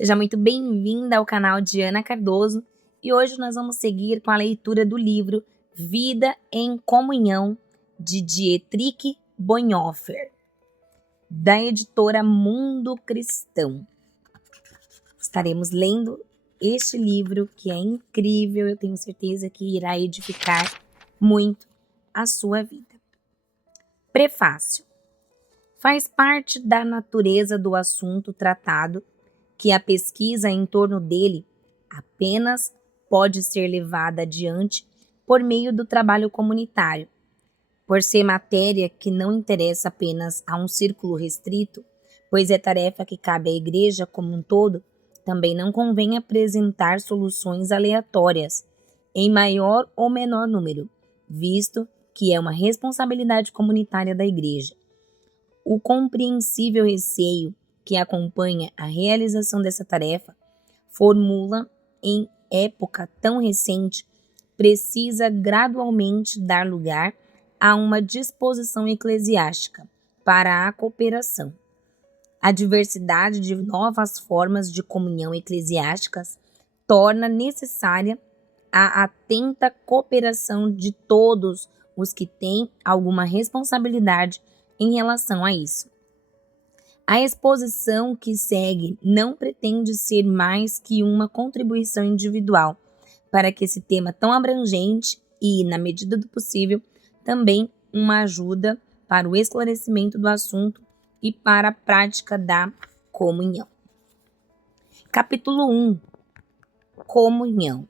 Seja muito bem-vinda ao canal de Ana Cardoso e hoje nós vamos seguir com a leitura do livro Vida em Comunhão, de Dietrich Bonhoeffer, da editora Mundo Cristão. Estaremos lendo este livro que é incrível, eu tenho certeza que irá edificar muito a sua vida. Prefácio. Faz parte da natureza do assunto tratado que a pesquisa em torno dele apenas pode ser levada adiante por meio do trabalho comunitário. Por ser matéria que não interessa apenas a um círculo restrito, pois é tarefa que cabe à igreja como um todo, também não convém apresentar soluções aleatórias, em maior ou menor número, visto que é uma responsabilidade comunitária da igreja. O compreensível receio que acompanha a realização dessa tarefa, formula em época tão recente, precisa gradualmente dar lugar a uma disposição eclesiástica para a cooperação. A diversidade de novas formas de comunhão eclesiásticas torna necessária a atenta cooperação de todos os que têm alguma responsabilidade em relação a isso. A exposição que segue não pretende ser mais que uma contribuição individual para que esse tema tão abrangente e, na medida do possível, também uma ajuda para o esclarecimento do assunto e para a prática da comunhão. Capítulo 1. Comunhão.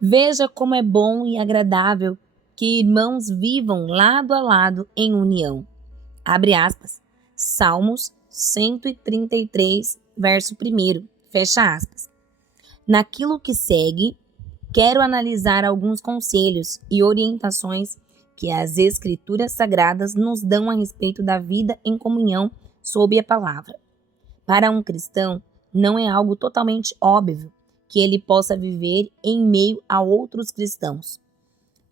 Veja como é bom e agradável que irmãos vivam lado a lado em união. Abre aspas. Salmos 133, verso 1. Fecha aspas. Naquilo que segue, quero analisar alguns conselhos e orientações que as Escrituras Sagradas nos dão a respeito da vida em comunhão sob a palavra. Para um cristão, não é algo totalmente óbvio que ele possa viver em meio a outros cristãos.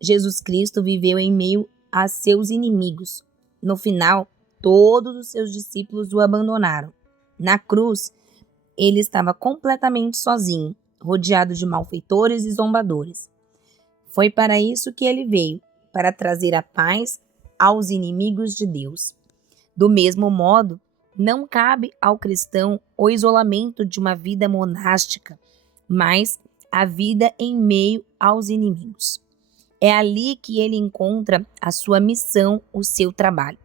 Jesus Cristo viveu em meio a seus inimigos. No final, todos os seus discípulos o abandonaram. Na cruz, ele estava completamente sozinho, rodeado de malfeitores e zombadores. Foi para isso que ele veio, para trazer a paz aos inimigos de Deus. Do mesmo modo, não cabe ao cristão o isolamento de uma vida monástica, mas a vida em meio aos inimigos. É ali que ele encontra a sua missão, o seu trabalho.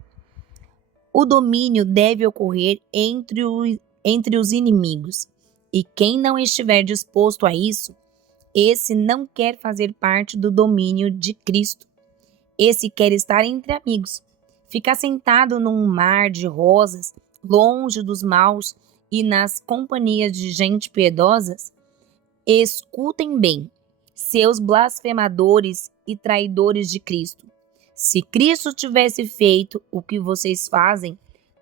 O domínio deve ocorrer entre os inimigos, e quem não estiver disposto a isso, esse não quer fazer parte do domínio de Cristo. Esse quer estar entre amigos, ficar sentado num mar de rosas, longe dos maus e nas companhias de gente piedosas. Escutem bem, seus blasfemadores e traidores de Cristo. Se Cristo tivesse feito o que vocês fazem,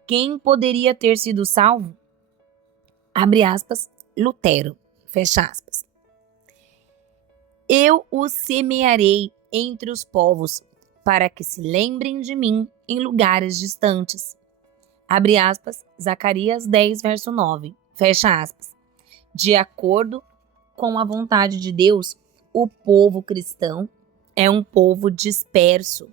quem poderia ter sido salvo? Abre aspas, Lutero, fecha aspas. Eu os semearei entre os povos, para que se lembrem de mim em lugares distantes. Abre aspas, Zacarias 10, verso 9, fecha aspas. De acordo com a vontade de Deus, o povo cristão é um povo disperso,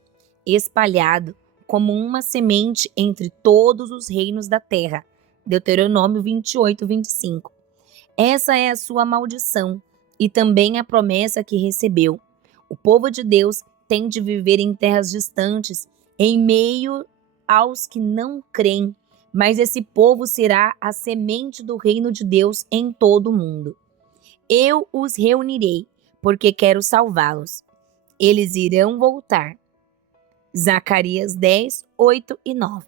espalhado como uma semente entre todos os reinos da terra. Deuteronômio 28, 25. Essa é a sua maldição e também a promessa que recebeu. O povo de Deus tem de viver em terras distantes, em meio aos que não creem, mas esse povo será a semente do reino de Deus em todo o mundo. Eu os reunirei, porque quero salvá-los. Eles irão voltar. Zacarias 10, 8 e 9.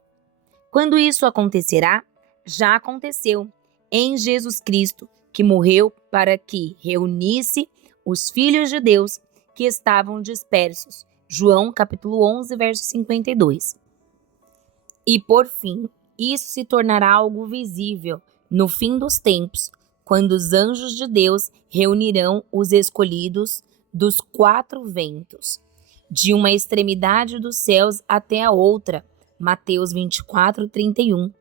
Quando isso acontecerá, já aconteceu em Jesus Cristo, que morreu para que reunisse os filhos de Deus que estavam dispersos. João capítulo 11, verso 52. E por fim, isso se tornará algo visível no fim dos tempos, quando os anjos de Deus reunirão os escolhidos dos quatro ventos, de uma extremidade dos céus até a outra, Mateus 24, 31,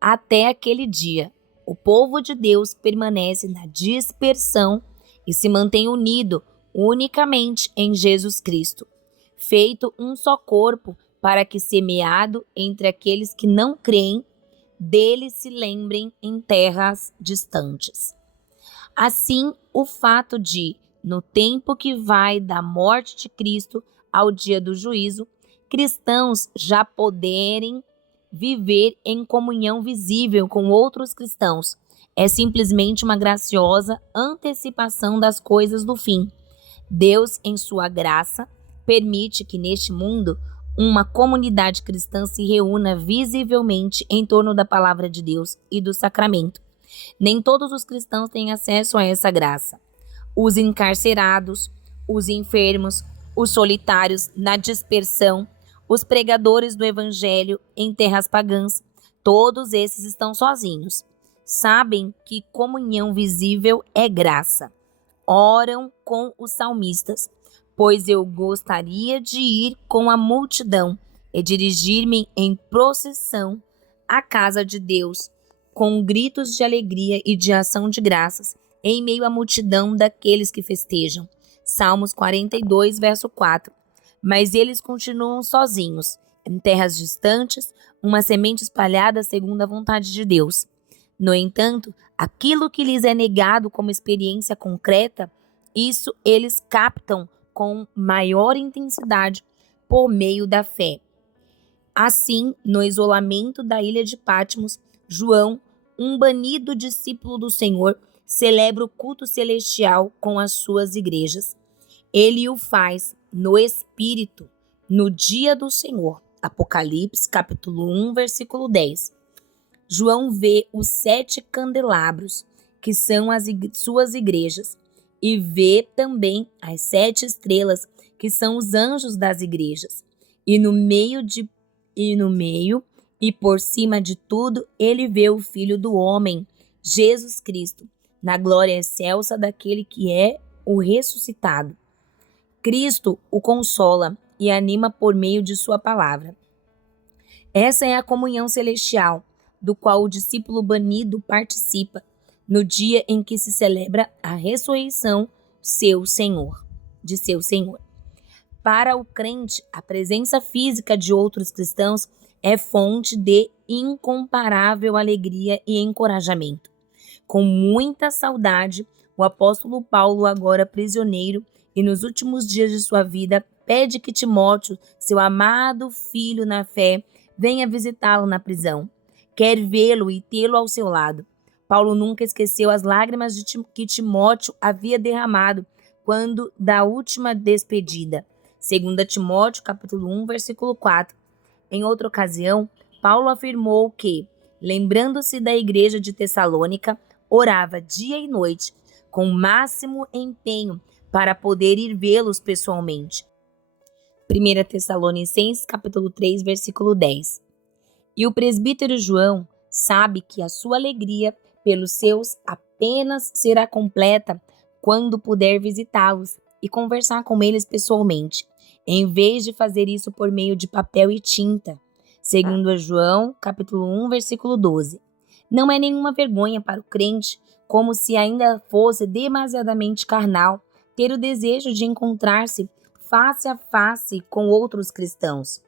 Até aquele dia, o povo de Deus permanece na dispersão e se mantém unido unicamente em Jesus Cristo, feito um só corpo, para que, semeado entre aqueles que não creem, dele se lembrem em terras distantes. Assim, o fato de, no tempo que vai da morte de Cristo ao dia do juízo, cristãos já poderem viver em comunhão visível com outros cristãos é simplesmente uma graciosa antecipação das coisas do fim. Deus, em sua graça, permite que neste mundo uma comunidade cristã se reúna visivelmente em torno da palavra de Deus e do sacramento. Nem todos os cristãos têm acesso a essa graça. Os encarcerados, os enfermos, os solitários na dispersão, os pregadores do evangelho em terras pagãs, todos esses estão sozinhos. Sabem que comunhão visível é graça. Oram com os salmistas, pois eu gostaria de ir com a multidão e dirigir-me em procissão à casa de Deus, com gritos de alegria e de ação de graças, em meio à multidão daqueles que festejam. Salmos 42, verso 4. Mas eles continuam sozinhos, em terras distantes, uma semente espalhada segundo a vontade de Deus. No entanto, aquilo que lhes é negado como experiência concreta, isso eles captam com maior intensidade por meio da fé. Assim, no isolamento da ilha de Patmos, João, um banido discípulo do Senhor, celebra o culto celestial com as suas igrejas. Ele o faz no Espírito, no dia do Senhor. Apocalipse, capítulo 1, versículo 10. João vê os 7 candelabros, que são as suas igrejas, e vê também as 7 estrelas, que são os anjos das igrejas. E no meio e por cima de tudo, ele vê o Filho do Homem, Jesus Cristo, na glória excelsa daquele que é o ressuscitado. Cristo o consola e anima por meio de sua palavra. Essa é a comunhão celestial, do qual o discípulo banido participa no dia em que se celebra a ressurreição de seu Senhor. Para o crente, a presença física de outros cristãos é fonte de incomparável alegria e encorajamento. Com muita saudade, o apóstolo Paulo, agora prisioneiro e nos últimos dias de sua vida, pede que Timóteo, seu amado filho na fé, venha visitá-lo na prisão. Quer vê-lo e tê-lo ao seu lado. Paulo nunca esqueceu as lágrimas que Timóteo havia derramado quando da última despedida. 2 Timóteo, capítulo 1, versículo 4. Em outra ocasião, Paulo afirmou que, lembrando-se da igreja de Tessalônica, orava dia e noite, com máximo empenho, para poder ir vê-los pessoalmente. 1 Tessalonicenses, capítulo 3, versículo 10. E o presbítero João sabe que a sua alegria pelos seus apenas será completa quando puder visitá-los e conversar com eles pessoalmente, em vez de fazer isso por meio de papel e tinta. Segundo João, capítulo 1, versículo 12. Não é nenhuma vergonha para o crente, como se ainda fosse demasiadamente carnal, ter o desejo de encontrar-se face a face com outros cristãos.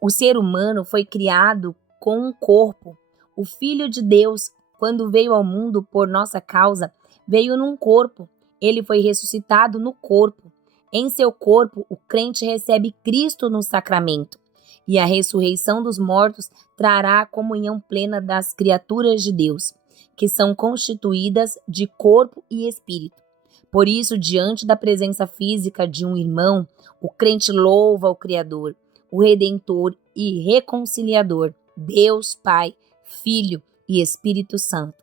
O ser humano foi criado com um corpo. O Filho de Deus, quando veio ao mundo por nossa causa, veio num corpo. Ele foi ressuscitado no corpo. Em seu corpo, o crente recebe Cristo no sacramento. E a ressurreição dos mortos trará a comunhão plena das criaturas de Deus, que são constituídas de corpo e espírito. Por isso, diante da presença física de um irmão, o crente louva o Criador, o Redentor e Reconciliador, Deus Pai, Filho e Espírito Santo.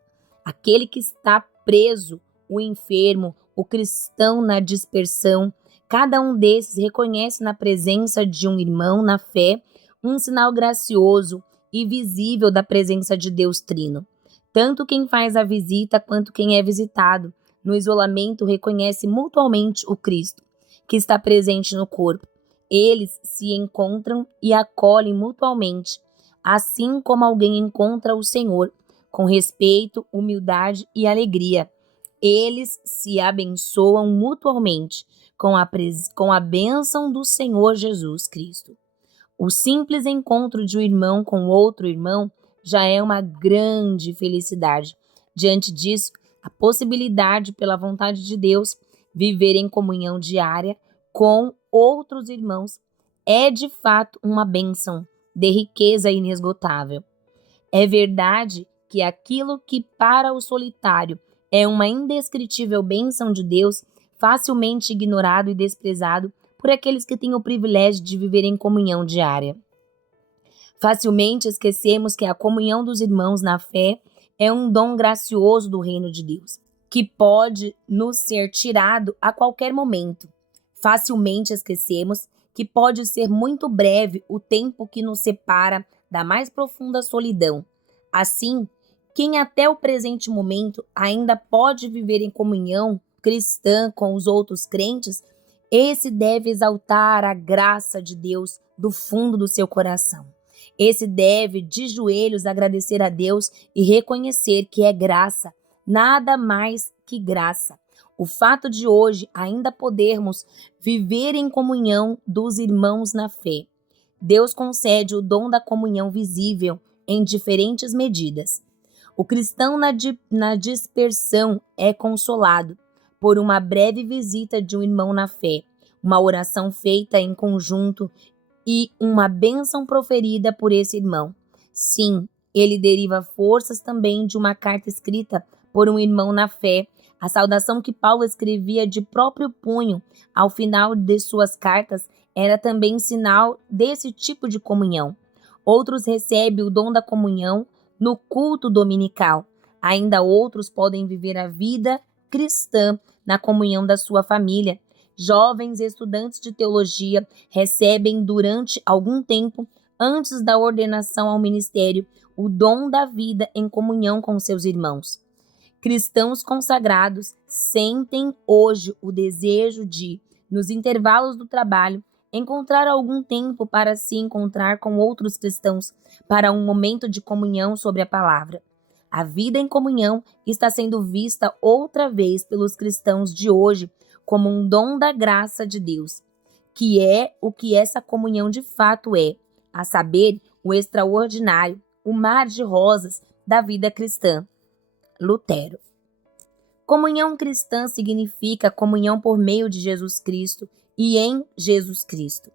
Aquele que está preso, o enfermo, o cristão na dispersão, cada um desses reconhece na presença de um irmão na fé um sinal gracioso e visível da presença de Deus Trino. Tanto quem faz a visita quanto quem é visitado, no isolamento, reconhece mutuamente o Cristo, que está presente no corpo. Eles se encontram e acolhem mutuamente. assim como alguém encontra o Senhor, com respeito, humildade e alegria. Eles se abençoam mutuamente com a bênção do Senhor Jesus Cristo. O simples encontro de um irmão com outro irmão já é uma grande felicidade. Diante disso, a possibilidade, pela vontade de Deus, viver em comunhão diária com outros irmãos é de fato uma bênção de riqueza inesgotável. É verdade que aquilo que para o solitário é uma indescritível bênção de Deus, facilmente ignorado e desprezado por aqueles que têm o privilégio de viver em comunhão diária. Facilmente esquecemos que a comunhão dos irmãos na fé é um dom gracioso do reino de Deus, que pode nos ser tirado a qualquer momento. Facilmente esquecemos que pode ser muito breve o tempo que nos separa da mais profunda solidão. Assim, quem até o presente momento ainda pode viver em comunhão cristã com os outros crentes, esse deve exaltar a graça de Deus do fundo do seu coração. Esse deve, de joelhos, agradecer a Deus e reconhecer que é graça, nada mais que graça. O fato de hoje ainda podermos viver em comunhão dos irmãos na fé. Deus concede o dom da comunhão visível em diferentes medidas. O cristão na dispersão é consolado por uma breve visita de um irmão na fé, uma oração feita em conjunto e uma bênção proferida por esse irmão. Sim, ele deriva forças também de uma carta escrita por um irmão na fé, a saudação que Paulo escrevia de próprio punho ao final de suas cartas era também sinal desse tipo de comunhão. Outros recebem o dom da comunhão no culto dominical. Ainda outros podem viver a vida cristã na comunhão da sua família. Jovens estudantes de teologia recebem durante algum tempo, antes da ordenação ao ministério, o dom da vida em comunhão com seus irmãos. Cristãos consagrados sentem hoje o desejo de, nos intervalos do trabalho, encontrar algum tempo para se encontrar com outros cristãos para um momento de comunhão sobre a palavra. A vida em comunhão está sendo vista outra vez pelos cristãos de hoje como um dom da graça de Deus, que é o que essa comunhão de fato é, a saber, o extraordinário, o mar de rosas da vida cristã. Lutero. Comunhão cristã significa comunhão por meio de Jesus Cristo e em Jesus Cristo.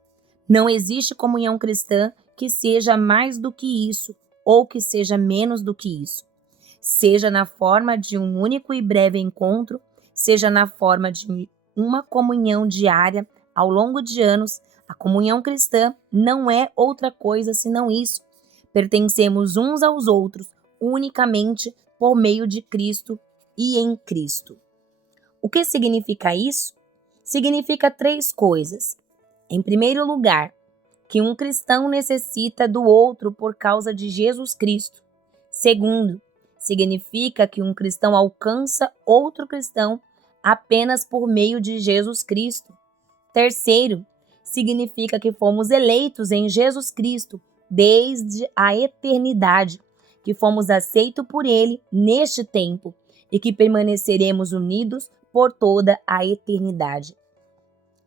Não existe comunhão cristã que seja mais do que isso ou que seja menos do que isso. Seja na forma de um único e breve encontro, seja na forma de uma comunhão diária ao longo de anos, a comunhão cristã não é outra coisa senão isso. Pertencemos uns aos outros unicamente por meio de Cristo e em Cristo. O que significa isso? Significa 3 coisas. Em primeiro lugar, que um cristão necessita do outro por causa de Jesus Cristo. Segundo, significa que um cristão alcança outro cristão apenas por meio de Jesus Cristo. Terceiro, significa que fomos eleitos em Jesus Cristo desde a eternidade, que fomos aceitos por Ele neste tempo e que permaneceremos unidos por toda a eternidade.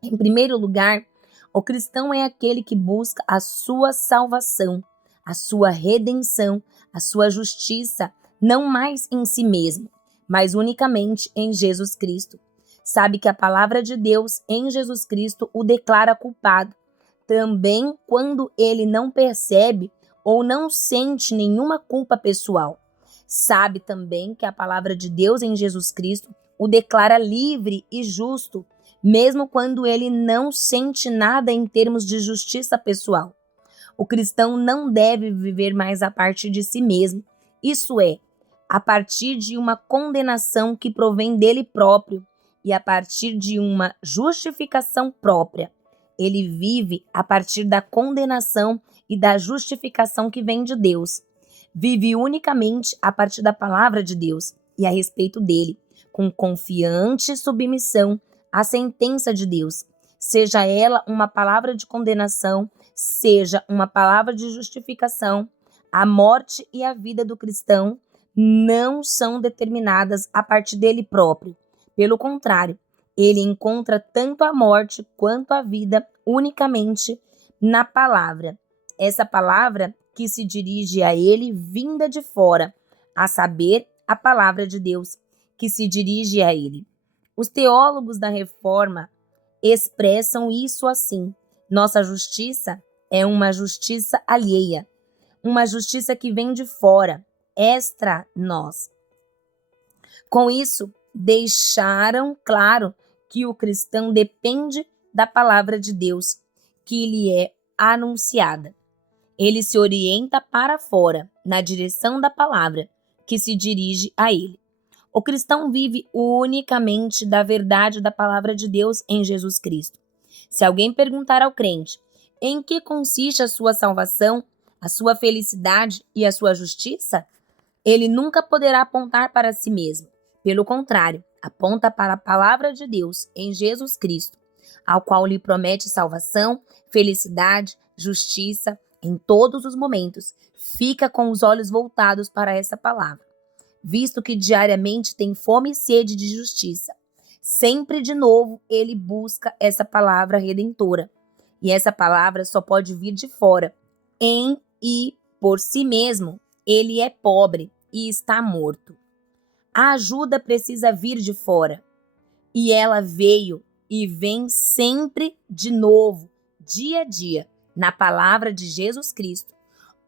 Em primeiro lugar, o cristão é aquele que busca a sua salvação, a sua redenção, a sua justiça, não mais em si mesmo, mas unicamente em Jesus Cristo. Sabe que a palavra de Deus em Jesus Cristo o declara culpado, também quando ele não percebe ou não sente nenhuma culpa pessoal. Sabe também que a palavra de Deus em Jesus Cristo o declara livre e justo, mesmo quando ele não sente nada em termos de justiça pessoal. O cristão não deve viver mais a partir de si mesmo, isso é, a partir de uma condenação que provém dele próprio e a partir de uma justificação própria. Ele vive a partir da condenação e da justificação que vem de Deus. Vive unicamente a partir da palavra de Deus e a respeito dele, com confiante submissão à sentença de Deus, seja ela uma palavra de condenação, seja uma palavra de justificação. A morte e a vida do cristão não são determinadas a partir dele próprio. Pelo contrário, ele encontra tanto a morte quanto a vida unicamente na palavra. Essa palavra que se dirige a ele vinda de fora, a saber, a palavra de Deus, que se dirige a ele. Os teólogos da Reforma expressam isso assim: nossa justiça é uma justiça alheia, uma justiça que vem de fora, extra nós. Com isso, deixaram claro que o cristão depende da palavra de Deus, que lhe é anunciada. Ele se orienta para fora, na direção da palavra, que se dirige a ele. O cristão vive unicamente da verdade da palavra de Deus em Jesus Cristo. Se alguém perguntar ao crente em que consiste a sua salvação, a sua felicidade e a sua justiça, ele nunca poderá apontar para si mesmo. Pelo contrário, aponta para a palavra de Deus em Jesus Cristo, ao qual lhe promete salvação, felicidade, justiça em todos os momentos. Fica com os olhos voltados para essa palavra, visto que diariamente tem fome e sede de justiça. Sempre de novo ele busca essa palavra redentora. E essa palavra só pode vir de fora. Em e por si mesmo, ele é pobre e está morto. A ajuda precisa vir de fora. E ela veio e vem sempre de novo, dia a dia, na palavra de Jesus Cristo,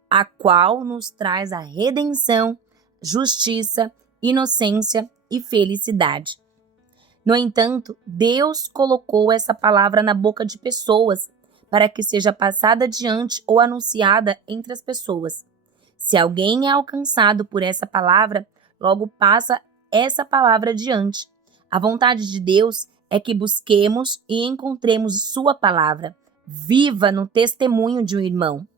a qual nos traz a redenção, justiça, inocência e felicidade. No entanto, Deus colocou essa palavra na boca de pessoas para que seja passada adiante ou anunciada entre as pessoas. Se alguém é alcançado por essa palavra, logo passa essa palavra adiante. A vontade de Deus é que busquemos e encontremos sua palavra, viva no testemunho de um irmão.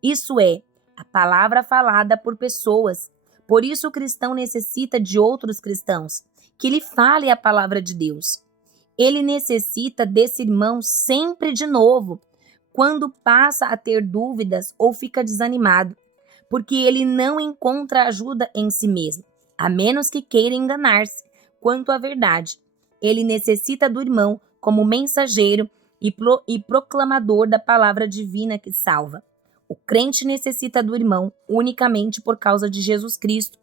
Isso é, a palavra falada por pessoas. Por isso o cristão necessita de outros cristãos, que lhe fale a palavra de Deus. Ele necessita desse irmão sempre de novo, quando passa a ter dúvidas ou fica desanimado, porque ele não encontra ajuda em si mesmo, a menos que queira enganar-se quanto à verdade. Ele necessita do irmão como mensageiro e proclamador da palavra divina que salva. O crente necessita do irmão unicamente por causa de Jesus Cristo.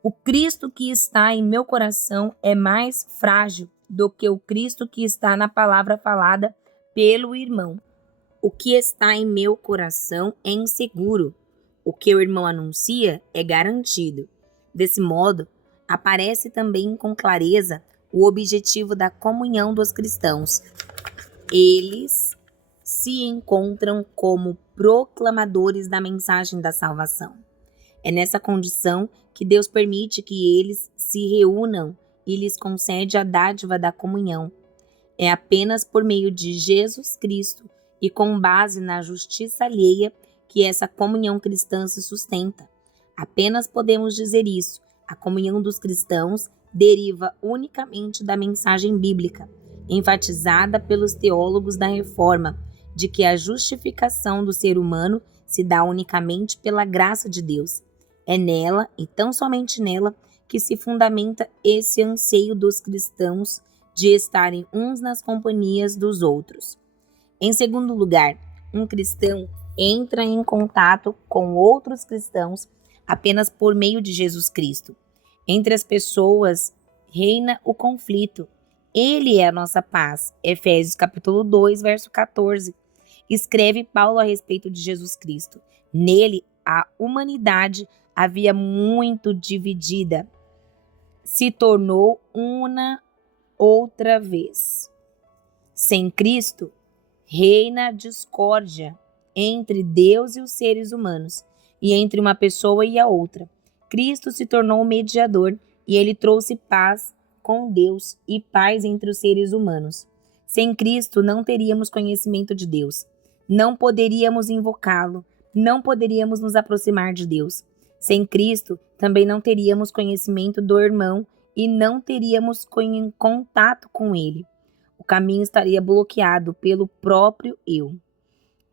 O Cristo que está em meu coração é mais frágil do que o Cristo que está na palavra falada pelo irmão. O que está em meu coração é inseguro. O que o irmão anuncia é garantido. Desse modo, aparece também com clareza o objetivo da comunhão dos cristãos. Eles se encontram como proclamadores da mensagem da salvação. É nessa condição que Deus permite que eles se reúnam e lhes concede a dádiva da comunhão. É apenas por meio de Jesus Cristo e com base na justiça alheia que essa comunhão cristã se sustenta. Apenas podemos dizer isso. A comunhão dos cristãos deriva unicamente da mensagem bíblica, enfatizada pelos teólogos da Reforma, de que a justificação do ser humano se dá unicamente pela graça de Deus. É nela, e tão somente nela, que se fundamenta esse anseio dos cristãos de estarem uns nas companhias dos outros. Em segundo lugar, um cristão entra em contato com outros cristãos apenas por meio de Jesus Cristo. Entre as pessoas reina o conflito. Ele é a nossa paz. Efésios capítulo 2, verso 14. Escreve Paulo a respeito de Jesus Cristo. Nele, a humanidade havia muito dividida. Se tornou una outra vez. Sem Cristo, reina a discórdia entre Deus e os seres humanos, e entre uma pessoa e a outra. Cristo se tornou o mediador, e ele trouxe paz com Deus e paz entre os seres humanos. Sem Cristo, não teríamos conhecimento de Deus. Não poderíamos invocá-lo, não poderíamos nos aproximar de Deus. Sem Cristo, também não teríamos conhecimento do irmão e não teríamos contato com ele. O caminho estaria bloqueado pelo próprio eu.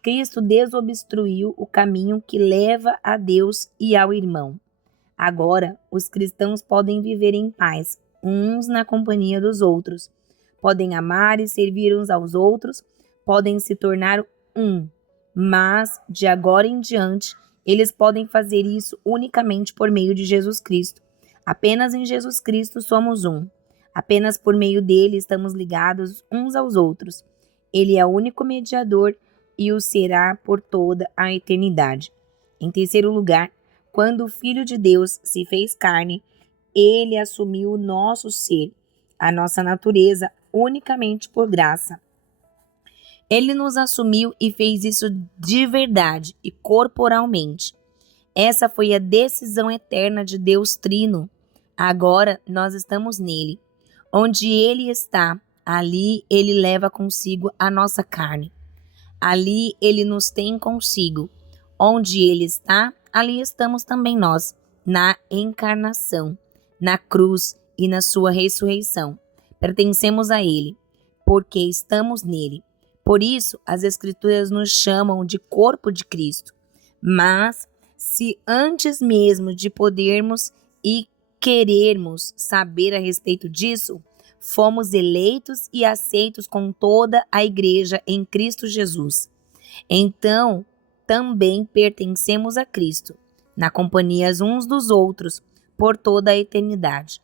Cristo desobstruiu o caminho que leva a Deus e ao irmão. Agora, os cristãos podem viver em paz, uns na companhia dos outros. Podem amar e servir uns aos outros, podem se tornar um. Mas, de agora em diante, eles podem fazer isso unicamente por meio de Jesus Cristo. Apenas em Jesus Cristo somos um. Apenas por meio dele estamos ligados uns aos outros. Ele é o único mediador e o será por toda a eternidade. Em terceiro lugar, quando o Filho de Deus se fez carne, ele assumiu o nosso ser, a nossa natureza, unicamente por graça. Ele nos assumiu e fez isso de verdade e corporalmente. Essa foi a decisão eterna de Deus Trino. Agora nós estamos nele. Onde ele está, ali ele leva consigo a nossa carne. Ali ele nos tem consigo. Onde ele está, ali estamos também nós, na encarnação, na cruz e na sua ressurreição. Pertencemos a ele, porque estamos nele. Por isso, as Escrituras nos chamam de corpo de Cristo. Mas, se antes mesmo de podermos e querermos saber a respeito disso, fomos eleitos e aceitos com toda a Igreja em Cristo Jesus, então também pertencemos a Cristo, na companhia uns dos outros, por toda a eternidade.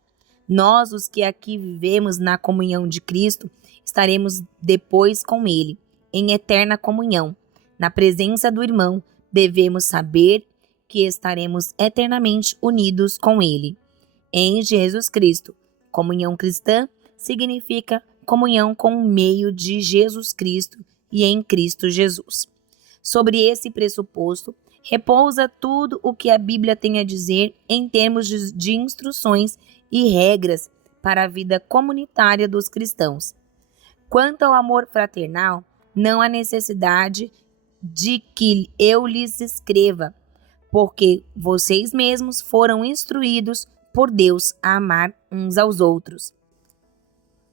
Nós, os que aqui vivemos na comunhão de Cristo, estaremos depois com Ele, em eterna comunhão. Na presença do irmão, devemos saber que estaremos eternamente unidos com Ele. Em Jesus Cristo, comunhão cristã significa comunhão com o meio de Jesus Cristo e em Cristo Jesus. Sobre esse pressuposto, repousa tudo o que a Bíblia tem a dizer em termos de instruções e regras para a vida comunitária dos cristãos. Quanto ao amor fraternal, não há necessidade de que eu lhes escreva, porque vocês mesmos foram instruídos por Deus a amar uns aos outros.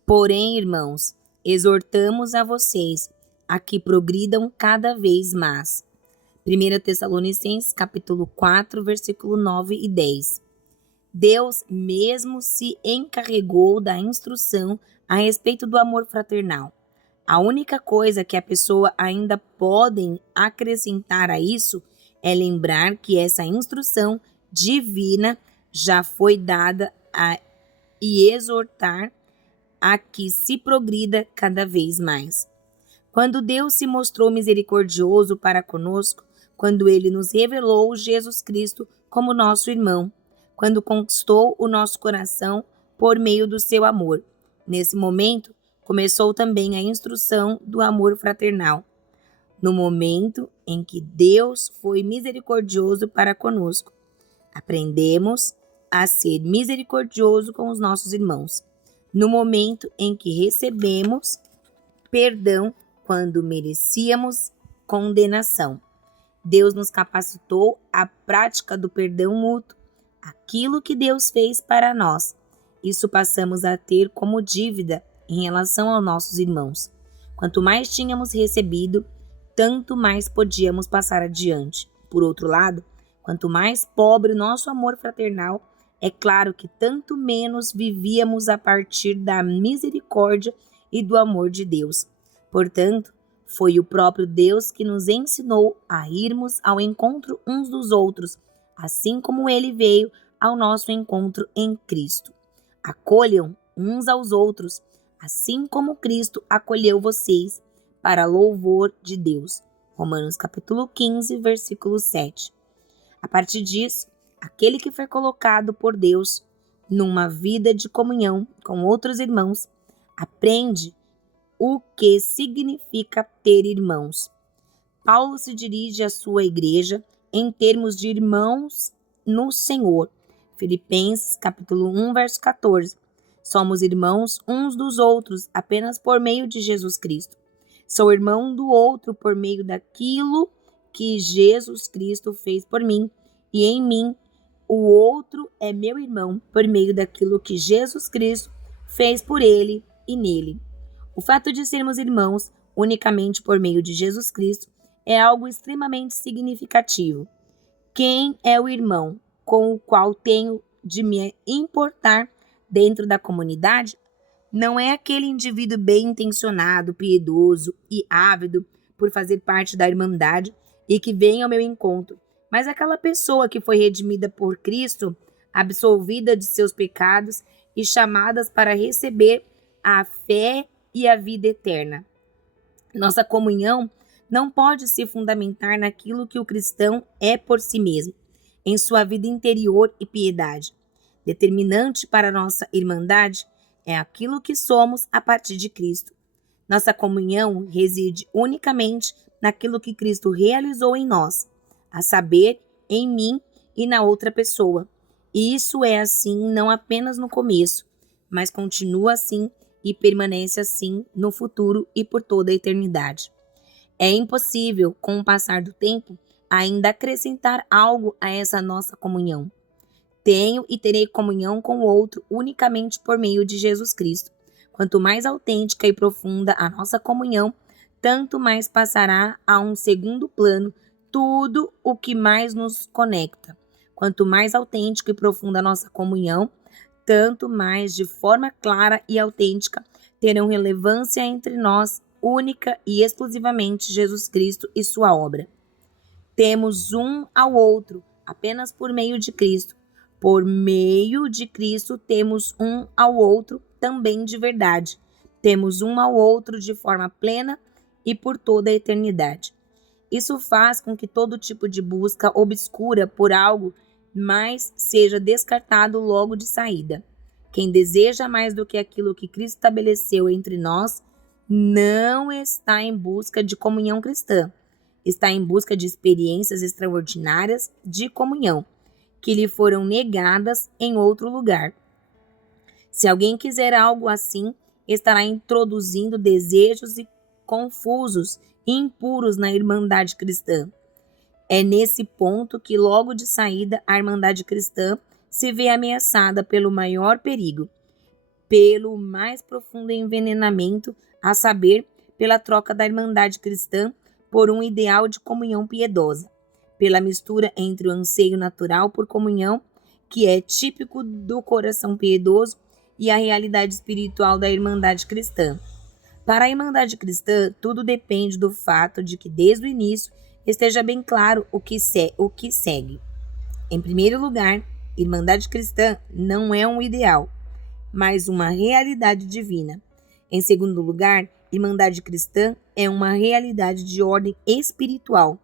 Porém, irmãos, exortamos a vocês a que progridam cada vez mais. 1 Tessalonicenses, capítulo 4, versículo 9 e 10. Deus mesmo se encarregou da instrução a respeito do amor fraternal. A única coisa que a pessoa ainda pode acrescentar a isso é lembrar que essa instrução divina já foi dada e exortar a que se progrida cada vez mais. Quando Deus se mostrou misericordioso para conosco, quando Ele nos revelou Jesus Cristo como nosso irmão, quando conquistou o nosso coração por meio do seu amor. Nesse momento, começou também a instrução do amor fraternal. No momento em que Deus foi misericordioso para conosco, aprendemos a ser misericordioso com os nossos irmãos. No momento em que recebemos perdão quando merecíamos condenação, Deus nos capacitou à prática do perdão mútuo, aquilo que Deus fez para nós. Isso passamos a ter como dívida em relação aos nossos irmãos. Quanto mais tínhamos recebido, tanto mais podíamos passar adiante. Por outro lado, quanto mais pobre o nosso amor fraternal, é claro que tanto menos vivíamos a partir da misericórdia e do amor de Deus. Portanto, foi o próprio Deus que nos ensinou a irmos ao encontro uns dos outros, assim como Ele veio ao nosso encontro em Cristo. Acolham uns aos outros, assim como Cristo acolheu vocês, para louvor de Deus. Romanos capítulo 15, versículo 7. A partir disso, aquele que foi colocado por Deus numa vida de comunhão com outros irmãos, aprende o que significa ter irmãos. Paulo se dirige à sua igreja em termos de irmãos no Senhor. Filipenses capítulo 1, verso 14. Somos irmãos uns dos outros apenas por meio de Jesus Cristo. Sou irmão do outro por meio daquilo que Jesus Cristo fez por mim, e em mim o outro é meu irmão por meio daquilo que Jesus Cristo fez por ele e nele. O fato de sermos irmãos unicamente por meio de Jesus Cristo é algo extremamente significativo. Quem é o irmão com o qual tenho de me importar dentro da comunidade? Não é aquele indivíduo bem-intencionado, piedoso e ávido por fazer parte da Irmandade e que vem ao meu encontro, mas aquela pessoa que foi redimida por Cristo, absolvida de seus pecados e chamadas para receber a fé e a vida eterna. Nossa comunhão não pode se fundamentar naquilo que o cristão é por si mesmo, em sua vida interior e piedade. Determinante para nossa irmandade é aquilo que somos a partir de Cristo. Nossa comunhão reside unicamente naquilo que Cristo realizou em nós, a saber, em mim e na outra pessoa. E isso é assim não apenas no começo, mas continua assim e permanece assim no futuro e por toda a eternidade. É impossível, com o passar do tempo, ainda acrescentar algo a essa nossa comunhão. Tenho e terei comunhão com o outro unicamente por meio de Jesus Cristo. Quanto mais autêntica e profunda a nossa comunhão, tanto mais passará a um segundo plano tudo o que mais nos conecta. Quanto mais autêntica e profunda a nossa comunhão, tanto mais de forma clara e autêntica terão relevância entre nós, única e exclusivamente Jesus Cristo e sua obra. Temos um ao outro apenas por meio de Cristo. Por meio de Cristo, temos um ao outro também de verdade. Temos um ao outro de forma plena e por toda a eternidade. Isso faz com que todo tipo de busca obscura por algo mais seja descartado logo de saída. Quem deseja mais do que aquilo que Cristo estabeleceu entre nós não está em busca de comunhão cristã. Está em busca de experiências extraordinárias de comunhão, que lhe foram negadas em outro lugar. Se alguém quiser algo assim, estará introduzindo desejos confusos e impuros na Irmandade Cristã. É nesse ponto que, logo de saída, a Irmandade Cristã se vê ameaçada pelo maior perigo, pelo mais profundo envenenamento, a saber, pela troca da Irmandade Cristã por um ideal de comunhão piedosa, pela mistura entre o anseio natural por comunhão, que é típico do coração piedoso, e a realidade espiritual da Irmandade Cristã. Para a Irmandade Cristã, tudo depende do fato de que, desde o início, esteja bem claro o que segue. Em primeiro lugar, Irmandade Cristã não é um ideal, mas uma realidade divina. Em segundo lugar, Irmandade Cristã é uma realidade de ordem espiritual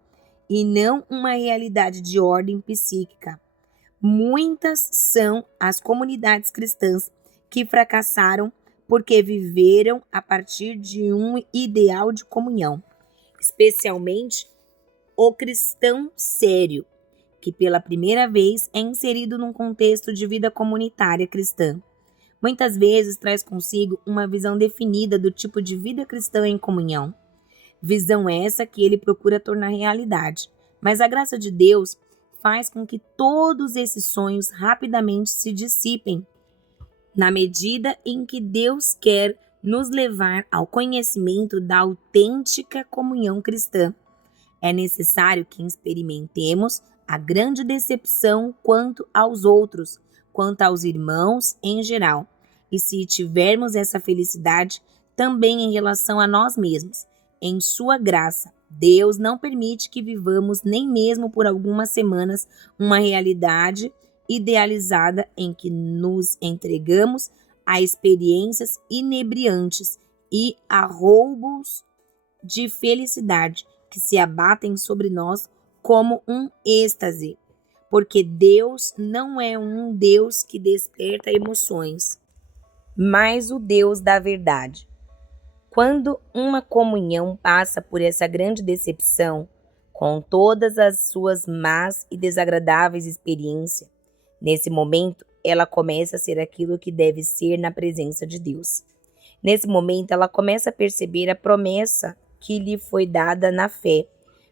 e não uma realidade de ordem psíquica. Muitas são as comunidades cristãs que fracassaram porque viveram a partir de um ideal de comunhão, especialmente o cristão sério, que pela primeira vez é inserido num contexto de vida comunitária cristã. Muitas vezes traz consigo uma visão definida do tipo de vida cristã em comunhão. Visão essa que ele procura tornar realidade, mas a graça de Deus faz com que todos esses sonhos rapidamente se dissipem, na medida em que Deus quer nos levar ao conhecimento da autêntica comunhão cristã. É necessário que experimentemos a grande decepção quanto aos outros, quanto aos irmãos em geral. E se tivermos essa felicidade também em relação a nós mesmos, em sua graça, Deus não permite que vivamos nem mesmo por algumas semanas uma realidade idealizada em que nos entregamos a experiências inebriantes e a roubos de felicidade que se abatem sobre nós como um êxtase, porque Deus não é um Deus que desperta emoções, mas o Deus da verdade. Quando uma comunhão passa por essa grande decepção, com todas as suas más e desagradáveis experiências, nesse momento ela começa a ser aquilo que deve ser na presença de Deus. Nesse momento ela começa a perceber a promessa que lhe foi dada na fé.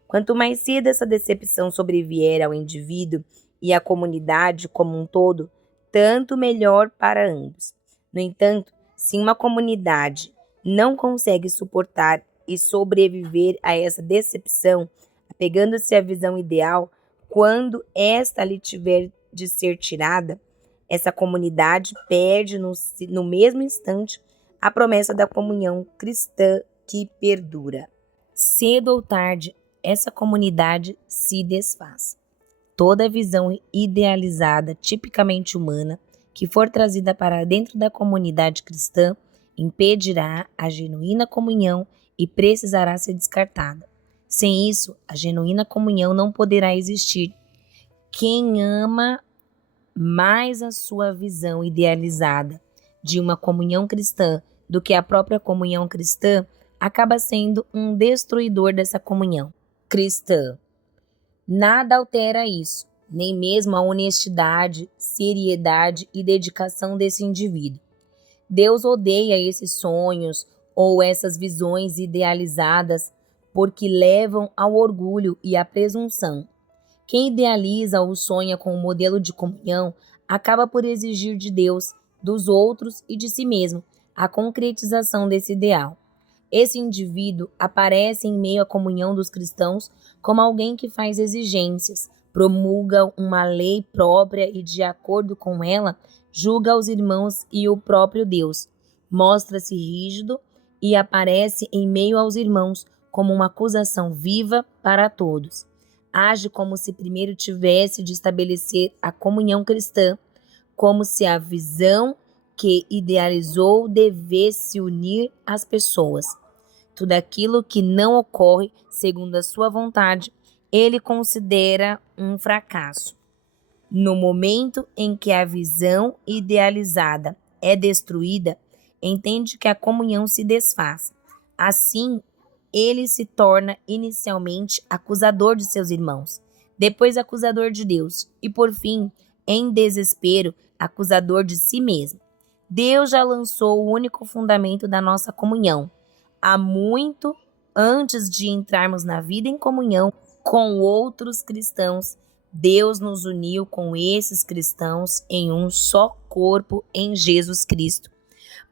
Quanto mais cedo essa decepção sobrevier ao indivíduo e à comunidade como um todo, tanto melhor para ambos. No entanto, se uma comunidade não consegue suportar e sobreviver a essa decepção, apegando-se à visão ideal, quando esta lhe tiver de ser tirada, essa comunidade perde no mesmo instante a promessa da comunhão cristã que perdura. Cedo ou tarde, essa comunidade se desfaz. Toda visão idealizada, tipicamente humana, que for trazida para dentro da comunidade cristã, impedirá a genuína comunhão e precisará ser descartada. Sem isso, a genuína comunhão não poderá existir. Quem ama mais a sua visão idealizada de uma comunhão cristã do que a própria comunhão cristã, acaba sendo um destruidor dessa comunhão cristã. Nada altera isso, nem mesmo a honestidade, seriedade e dedicação desse indivíduo. Deus odeia esses sonhos ou essas visões idealizadas porque levam ao orgulho e à presunção. Quem idealiza ou sonha com um modelo de comunhão acaba por exigir de Deus, dos outros e de si mesmo a concretização desse ideal. Esse indivíduo aparece em meio à comunhão dos cristãos como alguém que faz exigências, promulga uma lei própria e, de acordo com ela, julga os irmãos e o próprio Deus. Mostra-se rígido e aparece em meio aos irmãos como uma acusação viva para todos. Age como se primeiro tivesse de estabelecer a comunhão cristã, como se a visão que idealizou devesse unir as pessoas. Tudo aquilo que não ocorre segundo a sua vontade, ele considera um fracasso. No momento em que a visão idealizada é destruída, entende que a comunhão se desfaz. Assim, ele se torna inicialmente acusador de seus irmãos, depois acusador de Deus e, por fim, em desespero, acusador de si mesmo. Deus já lançou o único fundamento da nossa comunhão. Há muito antes de entrarmos na vida em comunhão com outros cristãos, Deus nos uniu com esses cristãos em um só corpo em Jesus Cristo.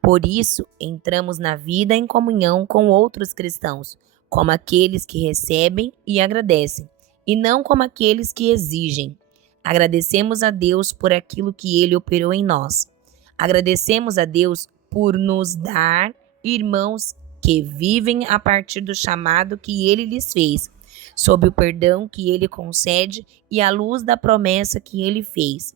Por isso, entramos na vida em comunhão com outros cristãos, como aqueles que recebem e agradecem, e não como aqueles que exigem. Agradecemos a Deus por aquilo que Ele operou em nós. Agradecemos a Deus por nos dar irmãos que vivem a partir do chamado que Ele lhes fez, sob o perdão que Ele concede e à luz da promessa que Ele fez.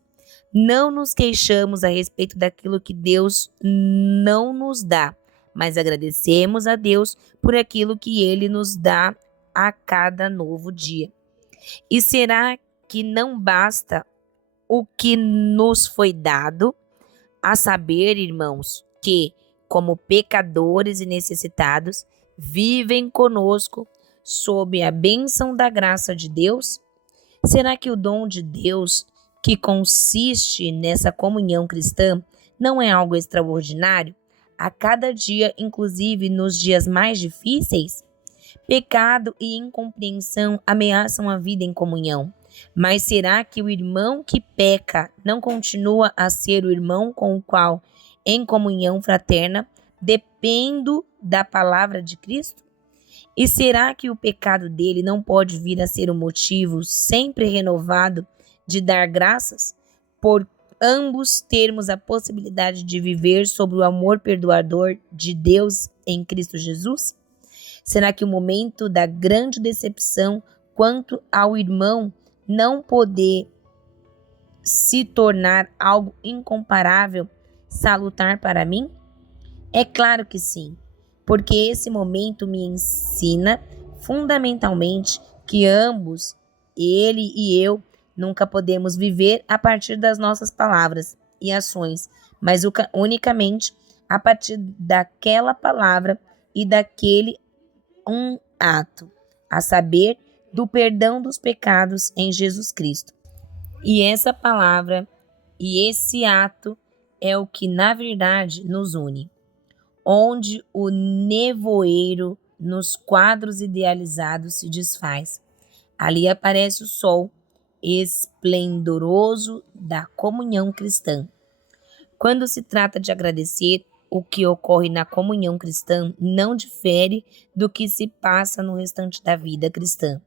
Não nos queixamos a respeito daquilo que Deus não nos dá, mas agradecemos a Deus por aquilo que Ele nos dá a cada novo dia. E será que não basta o que nos foi dado? A saber, irmãos, que, como pecadores e necessitados, vivem conosco sob a bênção da graça de Deus? Será que o dom de Deus, que consiste nessa comunhão cristã, não é algo extraordinário? A cada dia, inclusive nos dias mais difíceis? Pecado e incompreensão ameaçam a vida em comunhão. Mas será que o irmão que peca não continua a ser o irmão com o qual, em comunhão fraterna, dependo da palavra de Cristo? E será que o pecado dele não pode vir a ser um motivo sempre renovado de dar graças, por ambos termos a possibilidade de viver sob o amor perdoador de Deus em Cristo Jesus? Será que o momento da grande decepção quanto ao irmão não poder se tornar algo incomparável, salutar para mim? É claro que sim, porque esse momento me ensina fundamentalmente que ambos, ele e eu, nunca podemos viver a partir das nossas palavras e ações, mas unicamente a partir daquela palavra e daquele um ato, a saber, do perdão dos pecados em Jesus Cristo. E essa palavra e esse ato é o que, na verdade, nos une. Onde o nevoeiro nos quadros idealizados se desfaz, ali aparece o sol esplendoroso da comunhão cristã. Quando se trata de agradecer, o que ocorre na comunhão cristã não difere do que se passa no restante da vida cristã.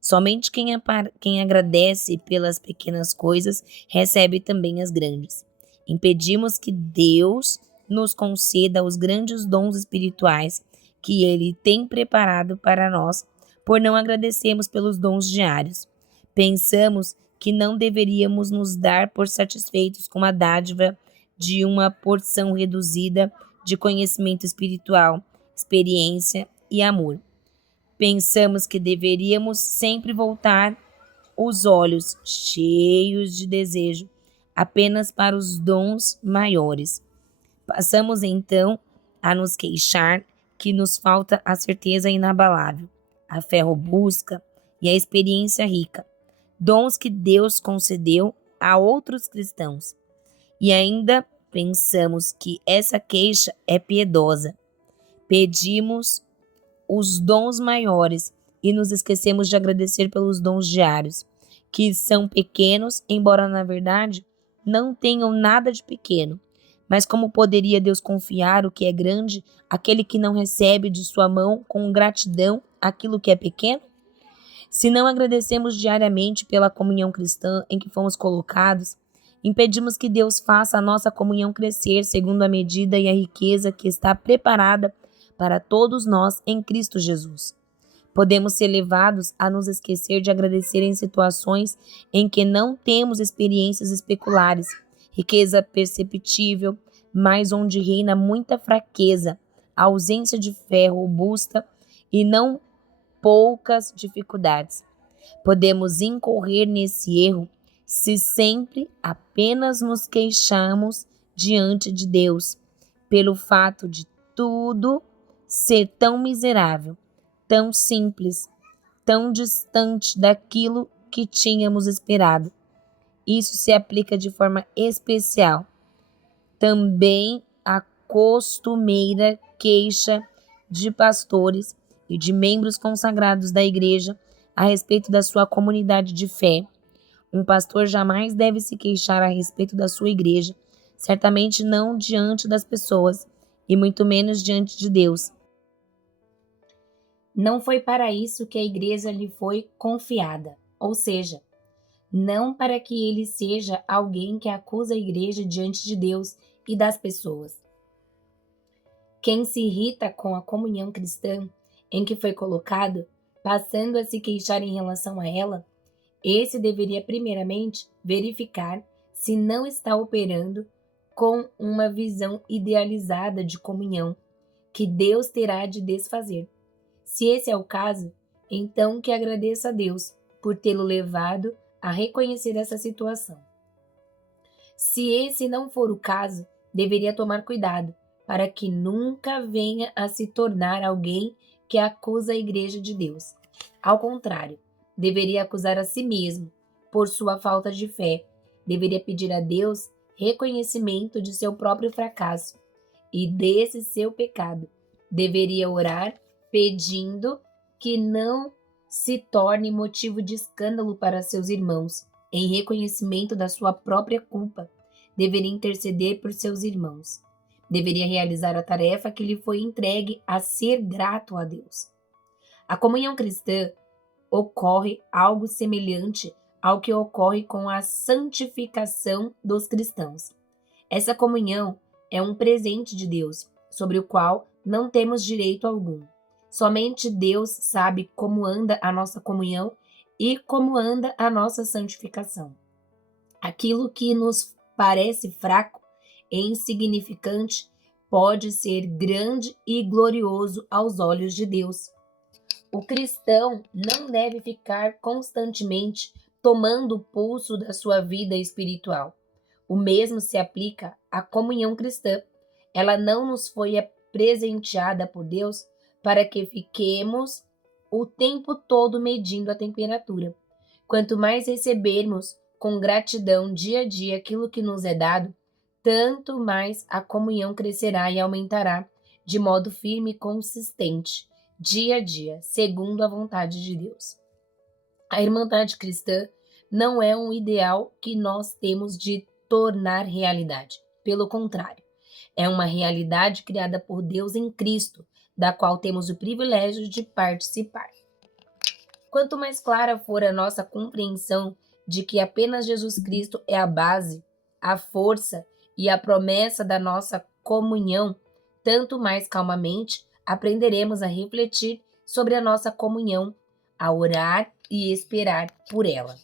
Somente quem agradece pelas pequenas coisas recebe também as grandes. Impedimos que Deus nos conceda os grandes dons espirituais que Ele tem preparado para nós, por não agradecermos pelos dons diários. Pensamos que não deveríamos nos dar por satisfeitos com a dádiva de uma porção reduzida de conhecimento espiritual, experiência e amor. Pensamos que deveríamos sempre voltar os olhos cheios de desejo apenas para os dons maiores. Passamos então a nos queixar que nos falta a certeza inabalável, a fé robusta e a experiência rica, dons que Deus concedeu a outros cristãos. E ainda pensamos que essa queixa é piedosa. Pedimos os dons maiores e nos esquecemos de agradecer pelos dons diários, que são pequenos, embora na verdade não tenham nada de pequeno. Mas como poderia Deus confiar o que é grande àquele que não recebe de sua mão com gratidão aquilo que é pequeno? Se não agradecemos diariamente pela comunhão cristã em que fomos colocados, impedimos que Deus faça a nossa comunhão crescer segundo a medida e a riqueza que está preparada para todos nós em Cristo Jesus. Podemos ser levados a nos esquecer de agradecer em situações em que não temos experiências especulares, riqueza perceptível, mas onde reina muita fraqueza, ausência de fé robusta e não poucas dificuldades. Podemos incorrer nesse erro se sempre apenas nos queixamos diante de Deus, pelo fato de tudo ser tão miserável, tão simples, tão distante daquilo que tínhamos esperado. Isso se aplica de forma especial também à costumeira queixa de pastores e de membros consagrados da igreja a respeito da sua comunidade de fé. Um pastor jamais deve se queixar a respeito da sua igreja, certamente não diante das pessoas, e muito menos diante de Deus. Não foi para isso que a igreja lhe foi confiada, ou seja, não para que ele seja alguém que acusa a igreja diante de Deus e das pessoas. Quem se irrita com a comunhão cristã em que foi colocado, passando a se queixar em relação a ela, esse deveria primeiramente verificar se não está operando com uma visão idealizada de comunhão, que Deus terá de desfazer. Se esse é o caso, então que agradeça a Deus por tê-lo levado a reconhecer essa situação. Se esse não for o caso, deveria tomar cuidado para que nunca venha a se tornar alguém que acusa a igreja de Deus. Ao contrário, deveria acusar a si mesmo por sua falta de fé. Deveria pedir a Deus reconhecimento de seu próprio fracasso e desse seu pecado. Deveria orar pedindo que não se torne motivo de escândalo para seus irmãos. Em reconhecimento da sua própria culpa, deveria interceder por seus irmãos. Deveria realizar a tarefa que lhe foi entregue a ser grato a Deus. A comunhão cristã ocorre algo semelhante ao que ocorre com a santificação dos cristãos. Essa comunhão é um presente de Deus, sobre o qual não temos direito algum. Somente Deus sabe como anda a nossa comunhão e como anda a nossa santificação. Aquilo que nos parece fraco e insignificante pode ser grande e glorioso aos olhos de Deus. O cristão não deve ficar constantemente tomando o pulso da sua vida espiritual. O mesmo se aplica à comunhão cristã. Ela não nos foi presenteada por Deus para que fiquemos o tempo todo medindo a temperatura. Quanto mais recebermos com gratidão dia a dia aquilo que nos é dado, tanto mais a comunhão crescerá e aumentará de modo firme e consistente, dia a dia, segundo a vontade de Deus. A irmandade cristã não é um ideal que nós temos de tornar realidade. Pelo contrário, É uma realidade criada por Deus em Cristo, da qual temos o privilégio de participar. Quanto mais clara for a nossa compreensão de que apenas Jesus Cristo é a base, a força e a promessa da nossa comunhão, tanto mais calmamente aprenderemos a refletir sobre a nossa comunhão, a orar e esperar por ela.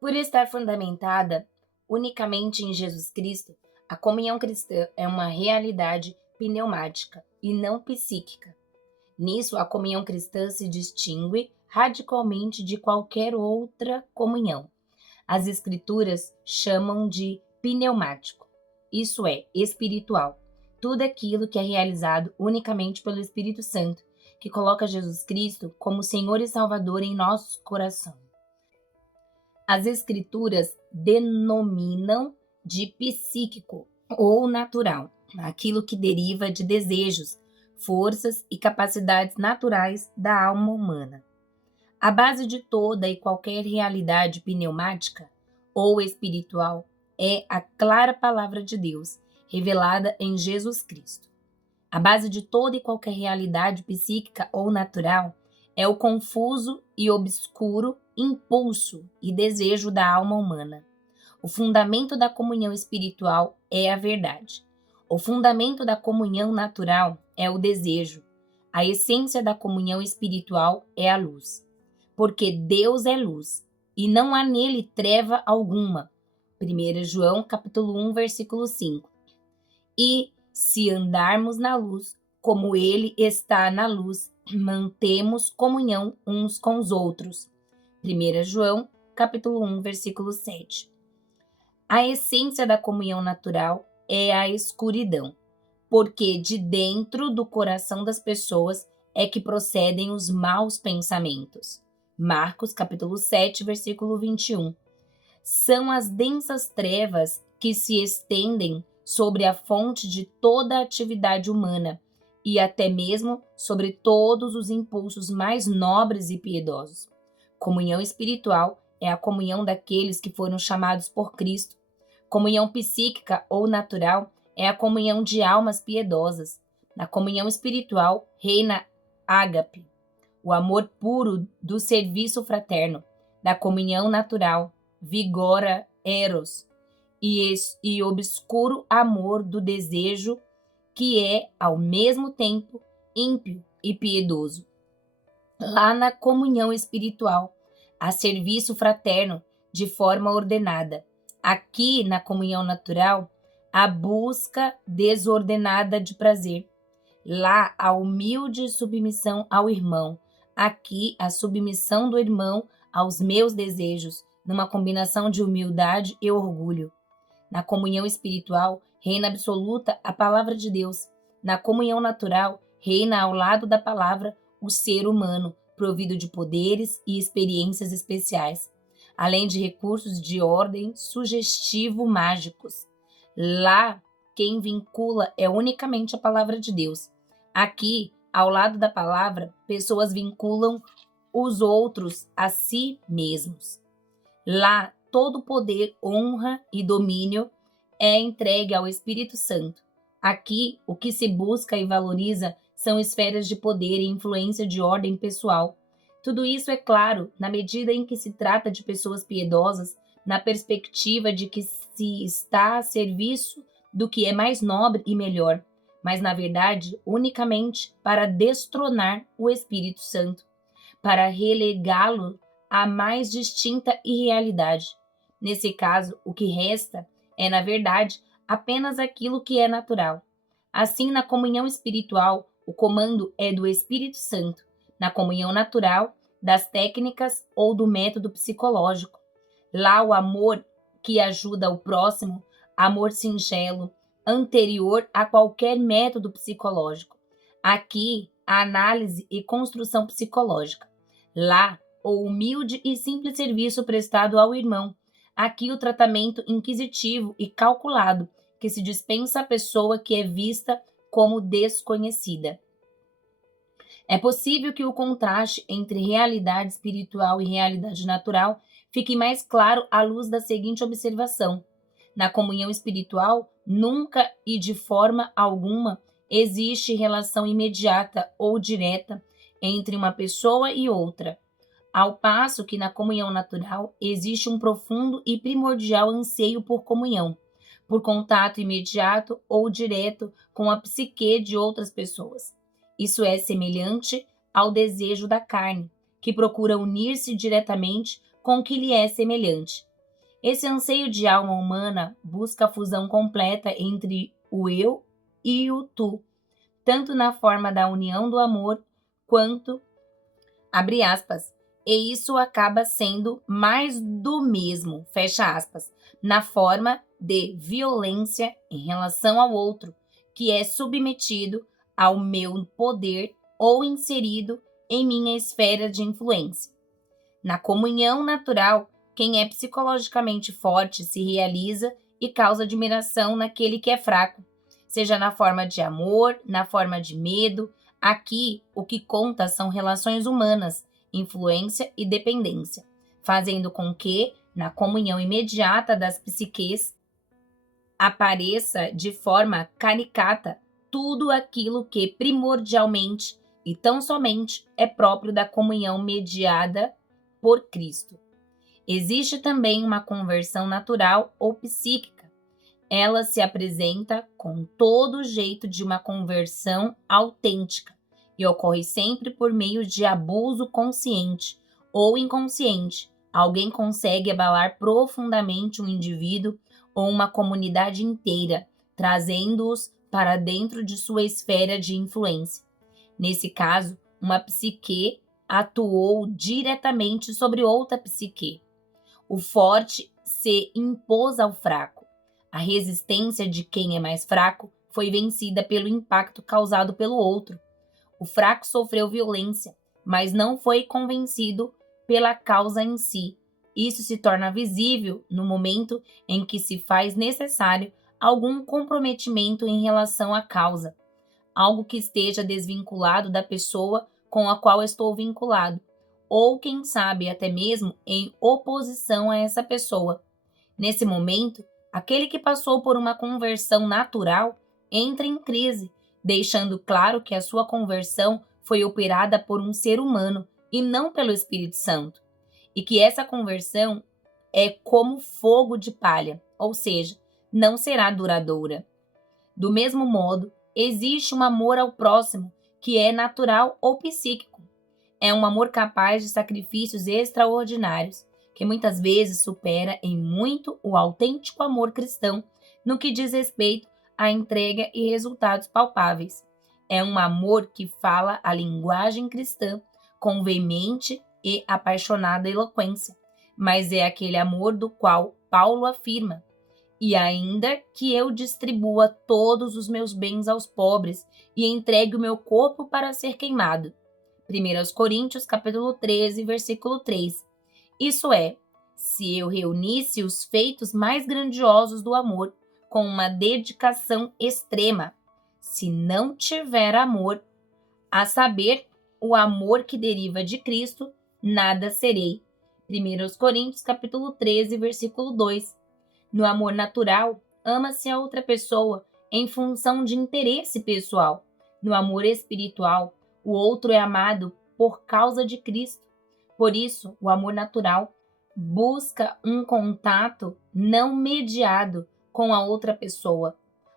Por estar fundamentada unicamente em Jesus Cristo, a comunhão cristã é uma realidade pneumática e não psíquica. Nisso, a comunhão cristã se distingue radicalmente de qualquer outra comunhão. As Escrituras chamam de pneumático, isso é, espiritual. Tudo aquilo que é realizado unicamente pelo Espírito Santo, que coloca Jesus Cristo como Senhor e Salvador em nosso coração. As Escrituras denominam de psíquico ou natural, aquilo que deriva de desejos, forças e capacidades naturais da alma humana. A base de toda e qualquer realidade pneumática ou espiritual é a clara palavra de Deus, revelada em Jesus Cristo. A base de toda e qualquer realidade psíquica ou natural é o confuso e obscuro impulso e desejo da alma humana. O fundamento da comunhão espiritual é a verdade. O fundamento da comunhão natural é o desejo. A essência da comunhão espiritual é a luz. Porque Deus é luz, e não há nele treva alguma. 1 João capítulo 1, versículo 5. E, se andarmos na luz, como ele está na luz, mantemos comunhão uns com os outros. 1 João capítulo 1, versículo 7. A essência da comunhão natural é a escuridão, porque de dentro do coração das pessoas é que procedem os maus pensamentos. Marcos capítulo 7, versículo 21. São as densas trevas que se estendem sobre a fonte de toda a atividade humana e até mesmo sobre todos os impulsos mais nobres e piedosos. Comunhão espiritual é a comunhão daqueles que foram chamados por Cristo. Comunhão psíquica ou natural é a comunhão de almas piedosas. Na comunhão espiritual reina ágape, o amor puro do serviço fraterno. Da comunhão natural vigora eros e obscuro amor do desejo, que é, ao mesmo tempo, ímpio e piedoso. Lá na comunhão espiritual, há serviço fraterno de forma ordenada. Aqui, na comunhão natural, a busca desordenada de prazer. Lá, a humilde submissão ao irmão. Aqui, a submissão do irmão aos meus desejos, numa combinação de humildade e orgulho. Na comunhão espiritual, reina absoluta a palavra de Deus. Na comunhão natural, reina ao lado da palavra o ser humano, provido de poderes e experiências especiais, além de recursos de ordem sugestivo-mágicos. Lá, quem vincula é unicamente a palavra de Deus. Aqui, ao lado da palavra, pessoas vinculam os outros a si mesmos. Lá, todo poder, honra e domínio é entregue ao Espírito Santo. Aqui, o que se busca e valoriza são esferas de poder e influência de ordem pessoal. Tudo isso é claro na medida em que se trata de pessoas piedosas, na perspectiva de que se está a serviço do que é mais nobre e melhor, mas na verdade unicamente para destronar o Espírito Santo, para relegá-lo à mais distinta irrealidade. Nesse caso, o que resta é, na verdade, apenas aquilo que é natural. Assim, na comunhão espiritual, o comando é do Espírito Santo. Na comunhão natural, das técnicas ou do método psicológico. Lá, o amor que ajuda o próximo, amor singelo, anterior a qualquer método psicológico. Aqui, a análise e construção psicológica. Lá, o humilde e simples serviço prestado ao irmão. Aqui, o tratamento inquisitivo e calculado que se dispensa à pessoa que é vista como desconhecida. É possível que o contraste entre realidade espiritual e realidade natural fique mais claro à luz da seguinte observação. Na comunhão espiritual, nunca e de forma alguma existe relação imediata ou direta entre uma pessoa e outra, ao passo que na comunhão natural existe um profundo e primordial anseio por comunhão, por contato imediato ou direto com a psique de outras pessoas. Isso é semelhante ao desejo da carne, que procura unir-se diretamente com o que lhe é semelhante. Esse anseio de alma humana busca a fusão completa entre o eu e o tu, tanto na forma da união do amor quanto, abre aspas, e isso acaba sendo mais do mesmo, fecha aspas, na forma de violência em relação ao outro, que é submetido ao meu poder ou inserido em minha esfera de influência. Na comunhão natural, quem é psicologicamente forte se realiza e causa admiração naquele que é fraco, seja na forma de amor, na forma de medo. Aqui, o que conta são relações humanas, influência e dependência, fazendo com que, na comunhão imediata das psiques, apareça de forma caricata tudo aquilo que primordialmente e tão somente é próprio da comunhão mediada por Cristo. Existe também uma conversão natural ou psíquica. Ela se apresenta com todo o jeito de uma conversão autêntica e ocorre sempre por meio de abuso consciente ou inconsciente. Alguém consegue abalar profundamente um indivíduo ou uma comunidade inteira, trazendo-os para dentro de sua esfera de influência. Nesse caso, uma psique atuou diretamente sobre outra psique. O forte se impôs ao fraco. A resistência de quem é mais fraco foi vencida pelo impacto causado pelo outro. O fraco sofreu violência, mas não foi convencido pela causa em si. Isso se torna visível no momento em que se faz necessário algum comprometimento em relação à causa, algo que esteja desvinculado da pessoa com a qual estou vinculado, ou quem sabe até mesmo em oposição a essa pessoa. Nesse momento, aquele que passou por uma conversão natural entra em crise, deixando claro que a sua conversão foi operada por um ser humano e não pelo Espírito Santo, e que essa conversão é como fogo de palha, ou seja, não será duradoura. Do mesmo modo, existe um amor ao próximo que é natural ou psíquico. É um amor capaz de sacrifícios extraordinários, que muitas vezes supera em muito o autêntico amor cristão no que diz respeito à entrega e resultados palpáveis. É um amor que fala a linguagem cristã com veemente e apaixonada eloquência, mas é aquele amor do qual Paulo afirma: e ainda que eu distribua todos os meus bens aos pobres e entregue o meu corpo para ser queimado. 1 Coríntios, capítulo 13, versículo 3. Isso é, se eu reunisse os feitos mais grandiosos do amor com uma dedicação extrema, se não tiver amor, a saber, o amor que deriva de Cristo, nada serei. 1 Coríntios, capítulo 13, versículo 2. No amor natural, ama-se a outra pessoa em função de interesse pessoal. No amor espiritual, o outro é amado por causa de Cristo. Por isso, o amor natural busca um contato não mediado com a outra pessoa.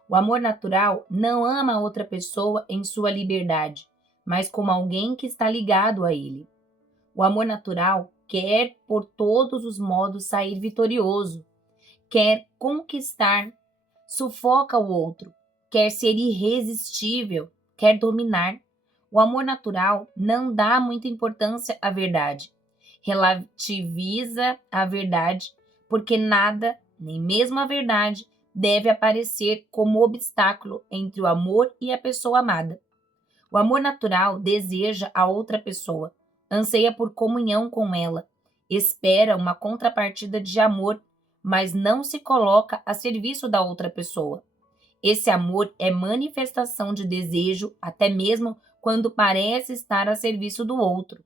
O amor natural não ama a outra pessoa em sua liberdade, mas como alguém que está ligado a ele. O amor natural quer por todos os modos sair vitorioso, quer conquistar, sufoca o outro, quer ser irresistível, quer dominar. O amor natural não dá muita importância à verdade, relativiza a verdade, porque nada, nem mesmo a verdade, deve aparecer como obstáculo entre o amor e a pessoa amada. O amor natural deseja a outra pessoa, anseia por comunhão com ela, espera uma contrapartida de amor, mas não se coloca a serviço da outra pessoa. Esse amor é manifestação de desejo, até mesmo quando parece estar a serviço do outro.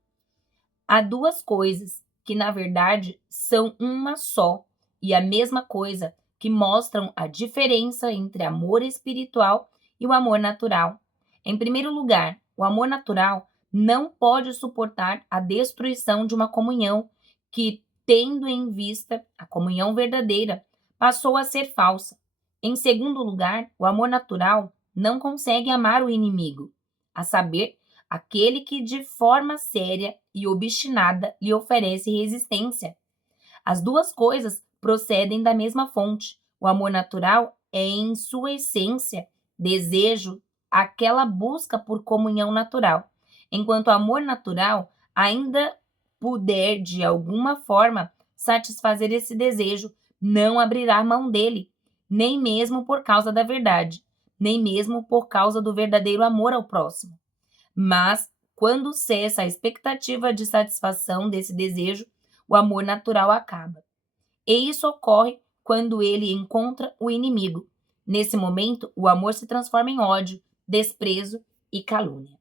Há duas coisas que, na verdade, são uma só, e a mesma coisa, que mostram a diferença entre amor espiritual e o amor natural. Em primeiro lugar, o amor natural não pode suportar a destruição de uma comunhão que, tendo em vista a comunhão verdadeira, passou a ser falsa. Em segundo lugar, o amor natural não consegue amar o inimigo, a saber, aquele que de forma séria e obstinada lhe oferece resistência. As duas coisas procedem da mesma fonte. O amor natural é, em sua essência, desejo, aquela busca por comunhão natural, enquanto o amor natural ainda puder, de alguma forma, satisfazer esse desejo, não abrirá mão dele, nem mesmo por causa da verdade, nem mesmo por causa do verdadeiro amor ao próximo. Mas, quando cessa a expectativa de satisfação desse desejo, o amor natural acaba. E isso ocorre quando ele encontra o inimigo. Nesse momento, o amor se transforma em ódio, desprezo e calúnia.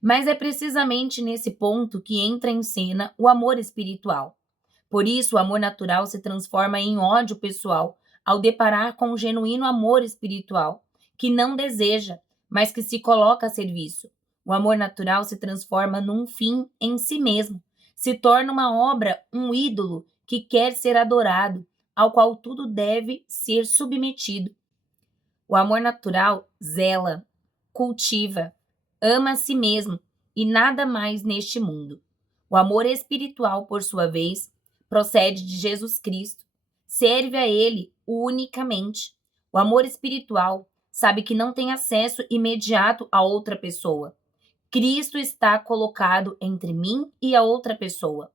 Mas é precisamente nesse ponto que entra em cena o amor espiritual. Por isso, o amor natural se transforma em ódio pessoal ao deparar com o genuíno amor espiritual, que não deseja, mas que se coloca a serviço. O amor natural se transforma num fim em si mesmo, se torna uma obra, um ídolo que quer ser adorado, ao qual tudo deve ser submetido. O amor natural zela, cultiva, ama a si mesmo e nada mais neste mundo. O amor espiritual, por sua vez, procede de Jesus Cristo, serve a Ele unicamente. O amor espiritual sabe que não tem acesso imediato a outra pessoa. Cristo está colocado entre mim e a outra pessoa.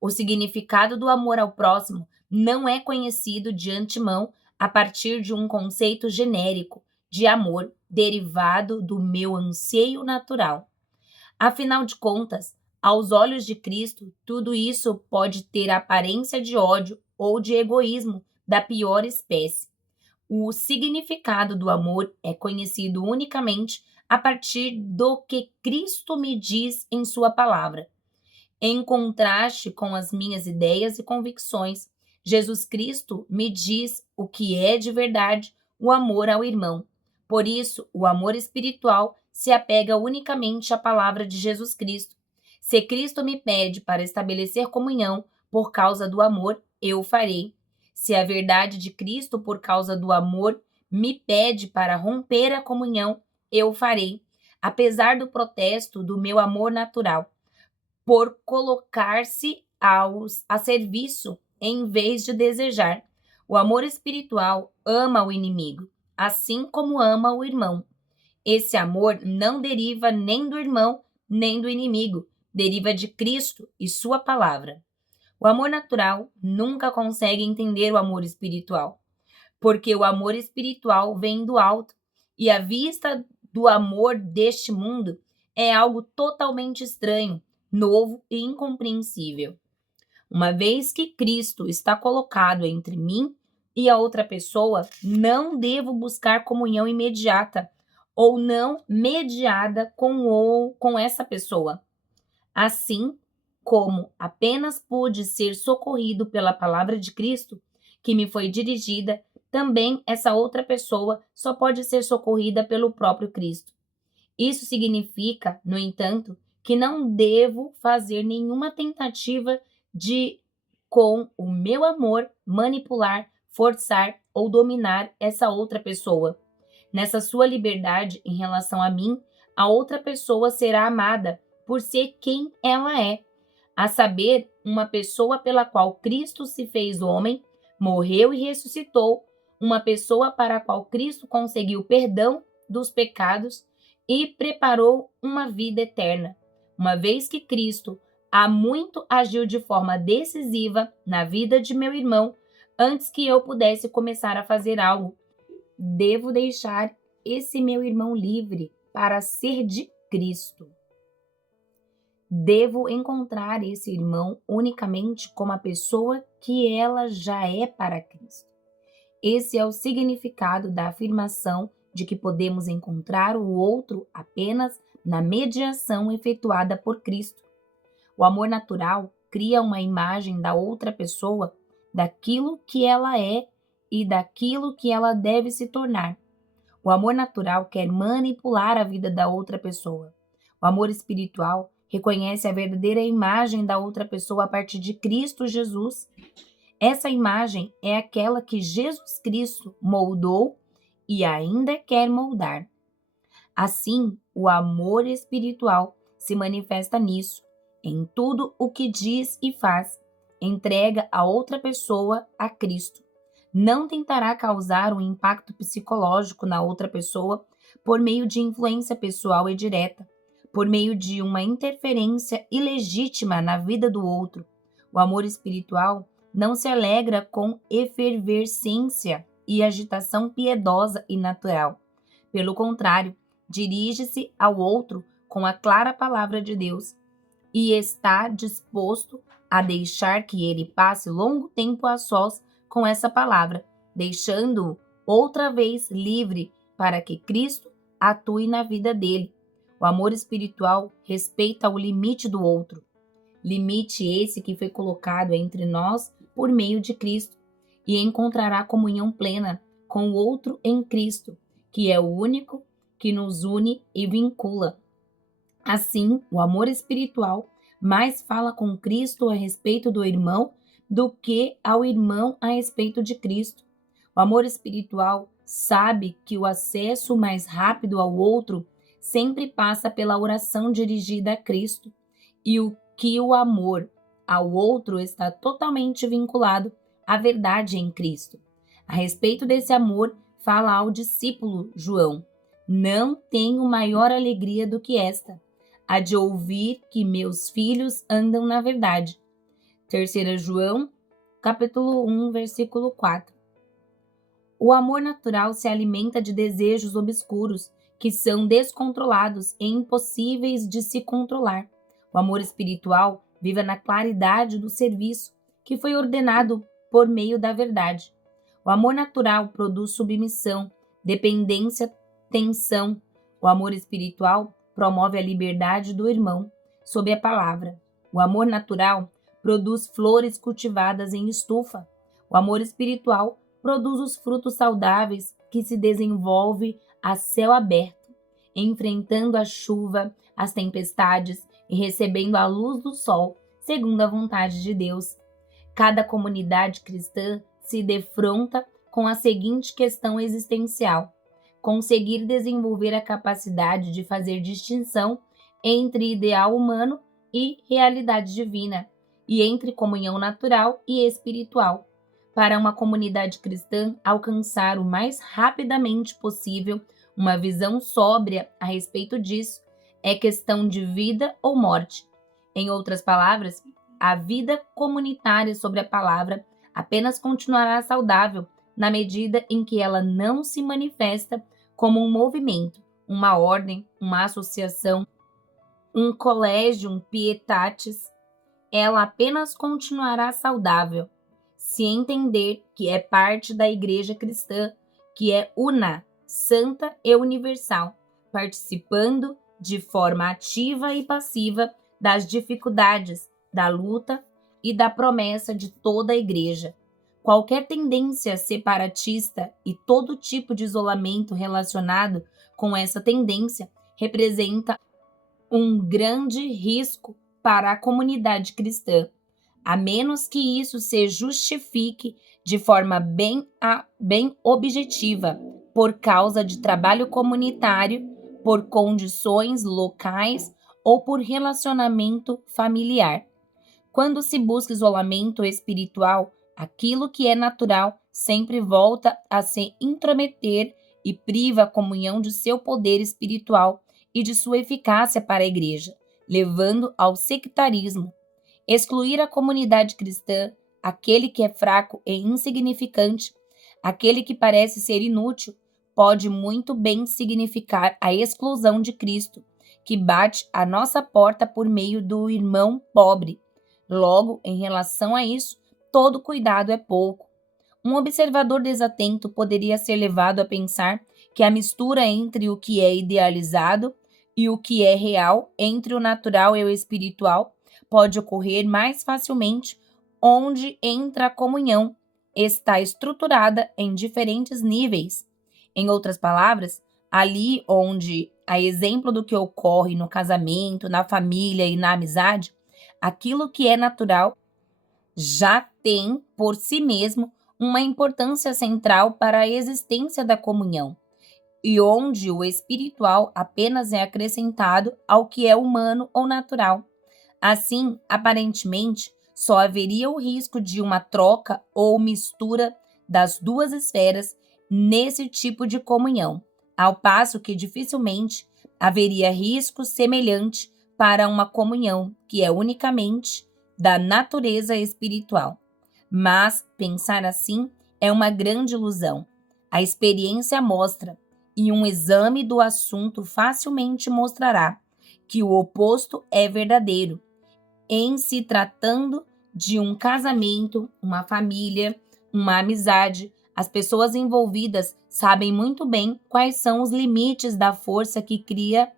O significado do amor ao próximo não é conhecido de antemão a partir de um conceito genérico de amor derivado do meu anseio natural. Afinal de contas, aos olhos de Cristo, tudo isso pode ter aparência de ódio ou de egoísmo da pior espécie. O significado do amor é conhecido unicamente a partir do que Cristo me diz em sua palavra. Em contraste com as minhas ideias e convicções, Jesus Cristo me diz o que é de verdade o amor ao irmão. Por isso, o amor espiritual se apega unicamente à palavra de Jesus Cristo. Se Cristo me pede para estabelecer comunhão por causa do amor, eu o farei. Se a verdade de Cristo por causa do amor me pede para romper a comunhão, eu o farei, apesar do protesto do meu amor natural, por colocar-se a serviço em vez de desejar. O amor espiritual ama o inimigo, assim como ama o irmão. Esse amor não deriva nem do irmão, nem do inimigo, deriva de Cristo e sua palavra. O amor natural nunca consegue entender o amor espiritual, porque o amor espiritual vem do alto, e a vista do amor deste mundo é algo totalmente estranho, novo e incompreensível. Uma vez que Cristo está colocado entre mim e a outra pessoa, não devo buscar comunhão imediata ou não mediada com essa pessoa. Assim como apenas pude ser socorrido pela palavra de Cristo, que me foi dirigida, também essa outra pessoa só pode ser socorrida pelo próprio Cristo. Isso significa, no entanto, que não devo fazer nenhuma tentativa de, com o meu amor, manipular, forçar ou dominar essa outra pessoa. Nessa sua liberdade em relação a mim, a outra pessoa será amada por ser quem ela é, a saber, uma pessoa pela qual Cristo se fez homem, morreu e ressuscitou, uma pessoa para a qual Cristo conseguiu perdão dos pecados e preparou uma vida eterna. Uma vez que Cristo há muito agiu de forma decisiva na vida de meu irmão, antes que eu pudesse começar a fazer algo, devo deixar esse meu irmão livre para ser de Cristo. Devo encontrar esse irmão unicamente como a pessoa que ela já é para Cristo. Esse é o significado da afirmação de que podemos encontrar o outro apenas na mediação efetuada por Cristo. O amor natural cria uma imagem da outra pessoa, daquilo que ela é e daquilo que ela deve se tornar. O amor natural quer manipular a vida da outra pessoa. O amor espiritual reconhece a verdadeira imagem da outra pessoa a partir de Cristo Jesus. Essa imagem é aquela que Jesus Cristo moldou e ainda quer moldar. Assim, o amor espiritual se manifesta nisso, em tudo o que diz e faz. Entrega a outra pessoa a Cristo. Não tentará causar um impacto psicológico na outra pessoa por meio de influência pessoal e direta, por meio de uma interferência ilegítima na vida do outro. O amor espiritual não se alegra com efervescência e agitação piedosa e natural. Pelo contrário, dirige-se ao outro com a clara palavra de Deus e está disposto a deixar que ele passe longo tempo a sós com essa palavra, deixando-o outra vez livre para que Cristo atue na vida dele. O amor espiritual respeita o limite do outro, limite esse que foi colocado entre nós por meio de Cristo, e encontrará comunhão plena com o outro em Cristo, que é o único que nos une e vincula. Assim, o amor espiritual mais fala com Cristo a respeito do irmão do que ao irmão a respeito de Cristo. O amor espiritual sabe que o acesso mais rápido ao outro sempre passa pela oração dirigida a Cristo, e o amor ao outro está totalmente vinculado à verdade em Cristo. A respeito desse amor, fala ao discípulo João: não tenho maior alegria do que esta, a de ouvir que meus filhos andam na verdade. 3 João, capítulo 1, versículo 4. O amor natural se alimenta de desejos obscuros, que são descontrolados e impossíveis de se controlar. O amor espiritual vive na claridade do serviço, que foi ordenado por meio da verdade. O amor natural produz submissão, dependência, tensão. O amor espiritual promove a liberdade do irmão sob a palavra. O amor natural produz flores cultivadas em estufa. O amor espiritual produz os frutos saudáveis que se desenvolve a céu aberto, enfrentando a chuva, as tempestades e recebendo a luz do sol, segundo a vontade de Deus. Cada comunidade cristã se defronta com a seguinte questão existencial: conseguir desenvolver a capacidade de fazer distinção entre ideal humano e realidade divina, e entre comunhão natural e espiritual. Para uma comunidade cristã alcançar o mais rapidamente possível uma visão sóbria a respeito disso, é questão de vida ou morte. Em outras palavras, a vida comunitária sobre a palavra apenas continuará saudável na medida em que ela não se manifesta como um movimento, uma ordem, uma associação, um collegium pietatis. Ela apenas continuará saudável se entender que é parte da Igreja cristã, que é una, santa e universal, participando de forma ativa e passiva das dificuldades, da luta e da promessa de toda a Igreja. Qualquer tendência separatista e todo tipo de isolamento relacionado com essa tendência representa um grande risco para a comunidade cristã, a menos que isso se justifique de forma bem objetiva, por causa de trabalho comunitário, por condições locais ou por relacionamento familiar. Quando se busca isolamento espiritual, aquilo que é natural sempre volta a se intrometer e priva a comunhão de seu poder espiritual e de sua eficácia para a Igreja, levando ao sectarismo. Excluir a comunidade cristã, aquele que é fraco e insignificante, aquele que parece ser inútil, pode muito bem significar a exclusão de Cristo, que bate à nossa porta por meio do irmão pobre. Logo, em relação a isso, todo cuidado é pouco. Um observador desatento poderia ser levado a pensar que a mistura entre o que é idealizado e o que é real, entre o natural e o espiritual, pode ocorrer mais facilmente onde entra a comunhão está estruturada em diferentes níveis. Em outras palavras, ali onde, a exemplo do que ocorre no casamento, na família e na amizade, aquilo que é natural já tem, por si mesmo, uma importância central para a existência da comunhão, e onde o espiritual apenas é acrescentado ao que é humano ou natural. Assim, aparentemente, só haveria o risco de uma troca ou mistura das duas esferas nesse tipo de comunhão, ao passo que dificilmente haveria risco semelhante para uma comunhão que é unicamente da natureza espiritual. Mas pensar assim é uma grande ilusão. A experiência mostra, e um exame do assunto facilmente mostrará, que o oposto é verdadeiro em se tratando de um casamento, uma família, uma amizade. As pessoas envolvidas sabem muito bem quais são os limites da força que cria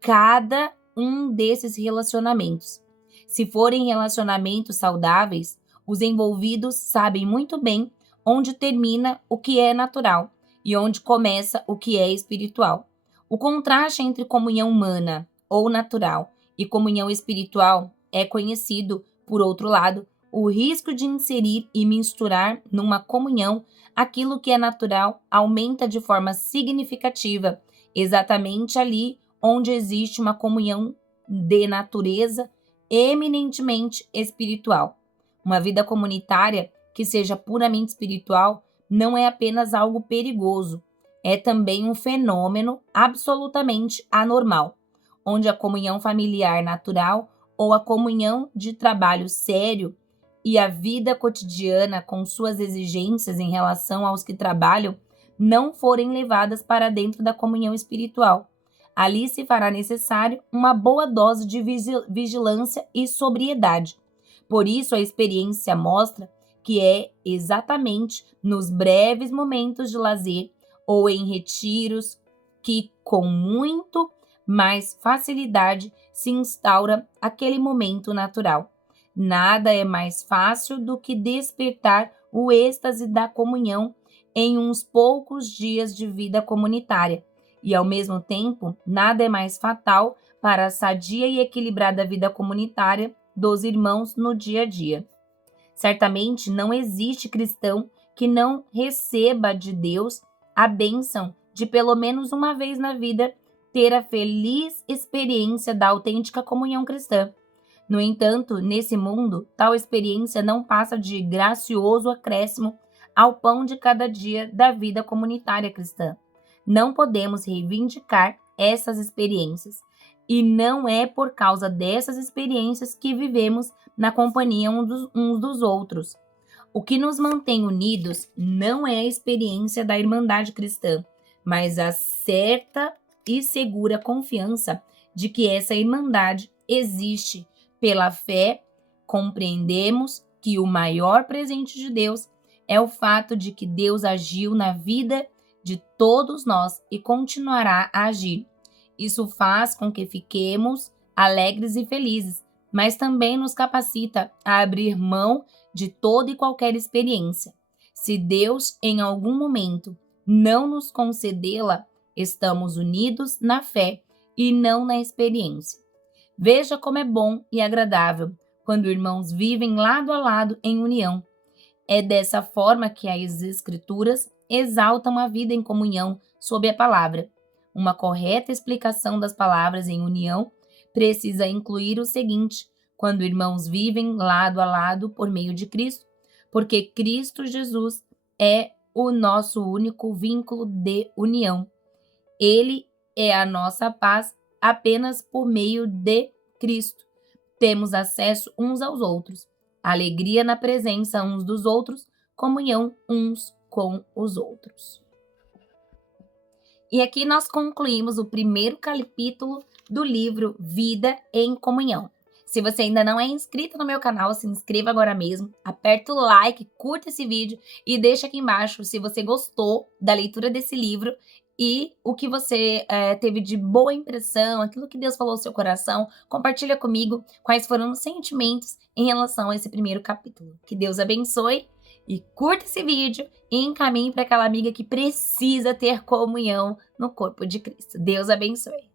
cada um desses relacionamentos. Se forem relacionamentos saudáveis, os envolvidos sabem muito bem onde termina o que é natural e onde começa o que é espiritual. O contraste entre comunhão humana ou natural e comunhão espiritual é conhecido. Por outro lado, o risco de inserir e misturar numa comunhão aquilo que é natural aumenta de forma significativa, exatamente ali onde existe uma comunhão de natureza eminentemente espiritual. Uma vida comunitária que seja puramente espiritual não é apenas algo perigoso, é também um fenômeno absolutamente anormal, onde a comunhão familiar natural ou a comunhão de trabalho sério e a vida cotidiana com suas exigências em relação aos que trabalham não forem levadas para dentro da comunhão espiritual. Ali se fará necessário uma boa dose de vigilância e sobriedade. Por isso, a experiência mostra que é exatamente nos breves momentos de lazer ou em retiros que, com muito mais facilidade, se instaura aquele momento natural. Nada é mais fácil do que despertar o êxtase da comunhão em uns poucos dias de vida comunitária. E, ao mesmo tempo, nada é mais fatal para a sadia e equilibrada vida comunitária dos irmãos no dia a dia. Certamente não existe cristão que não receba de Deus a bênção de pelo menos uma vez na vida ter a feliz experiência da autêntica comunhão cristã. No entanto, nesse mundo, tal experiência não passa de gracioso acréscimo ao pão de cada dia da vida comunitária cristã. Não podemos reivindicar essas experiências, e não é por causa dessas experiências que vivemos na companhia uns dos outros. O que nos mantém unidos não é a experiência da irmandade cristã, mas a certa e segura confiança de que essa irmandade existe. Pela fé, compreendemos que o maior presente de Deus é o fato de que Deus agiu na vida de todos nós e continuará a agir. Isso faz com que fiquemos alegres e felizes, mas também nos capacita a abrir mão de toda e qualquer experiência. Se Deus, em algum momento, não nos concedê-la, estamos unidos na fé e não na experiência. Veja como é bom e agradável quando irmãos vivem lado a lado em união. É dessa forma que as Escrituras exaltam a vida em comunhão sob a palavra. Uma correta explicação das palavras em união precisa incluir o seguinte: quando irmãos vivem lado a lado por meio de Cristo, porque Cristo Jesus é o nosso único vínculo de união. Ele é a nossa paz apenas por meio de Cristo. Temos acesso uns aos outros, alegria na presença uns dos outros, comunhão uns com os outros. E aqui nós concluímos o primeiro capítulo do livro Vida em Comunhão. Se você ainda não é inscrito no meu canal, se inscreva agora mesmo, aperta o like, curta esse vídeo e deixa aqui embaixo se você gostou da leitura desse livro e o que você teve de boa impressão, aquilo que Deus falou ao seu coração. Compartilha comigo quais foram os sentimentos em relação a esse primeiro capítulo. Que Deus abençoe E curta esse vídeo e encaminhe para aquela amiga que precisa ter comunhão no corpo de Cristo. Deus abençoe.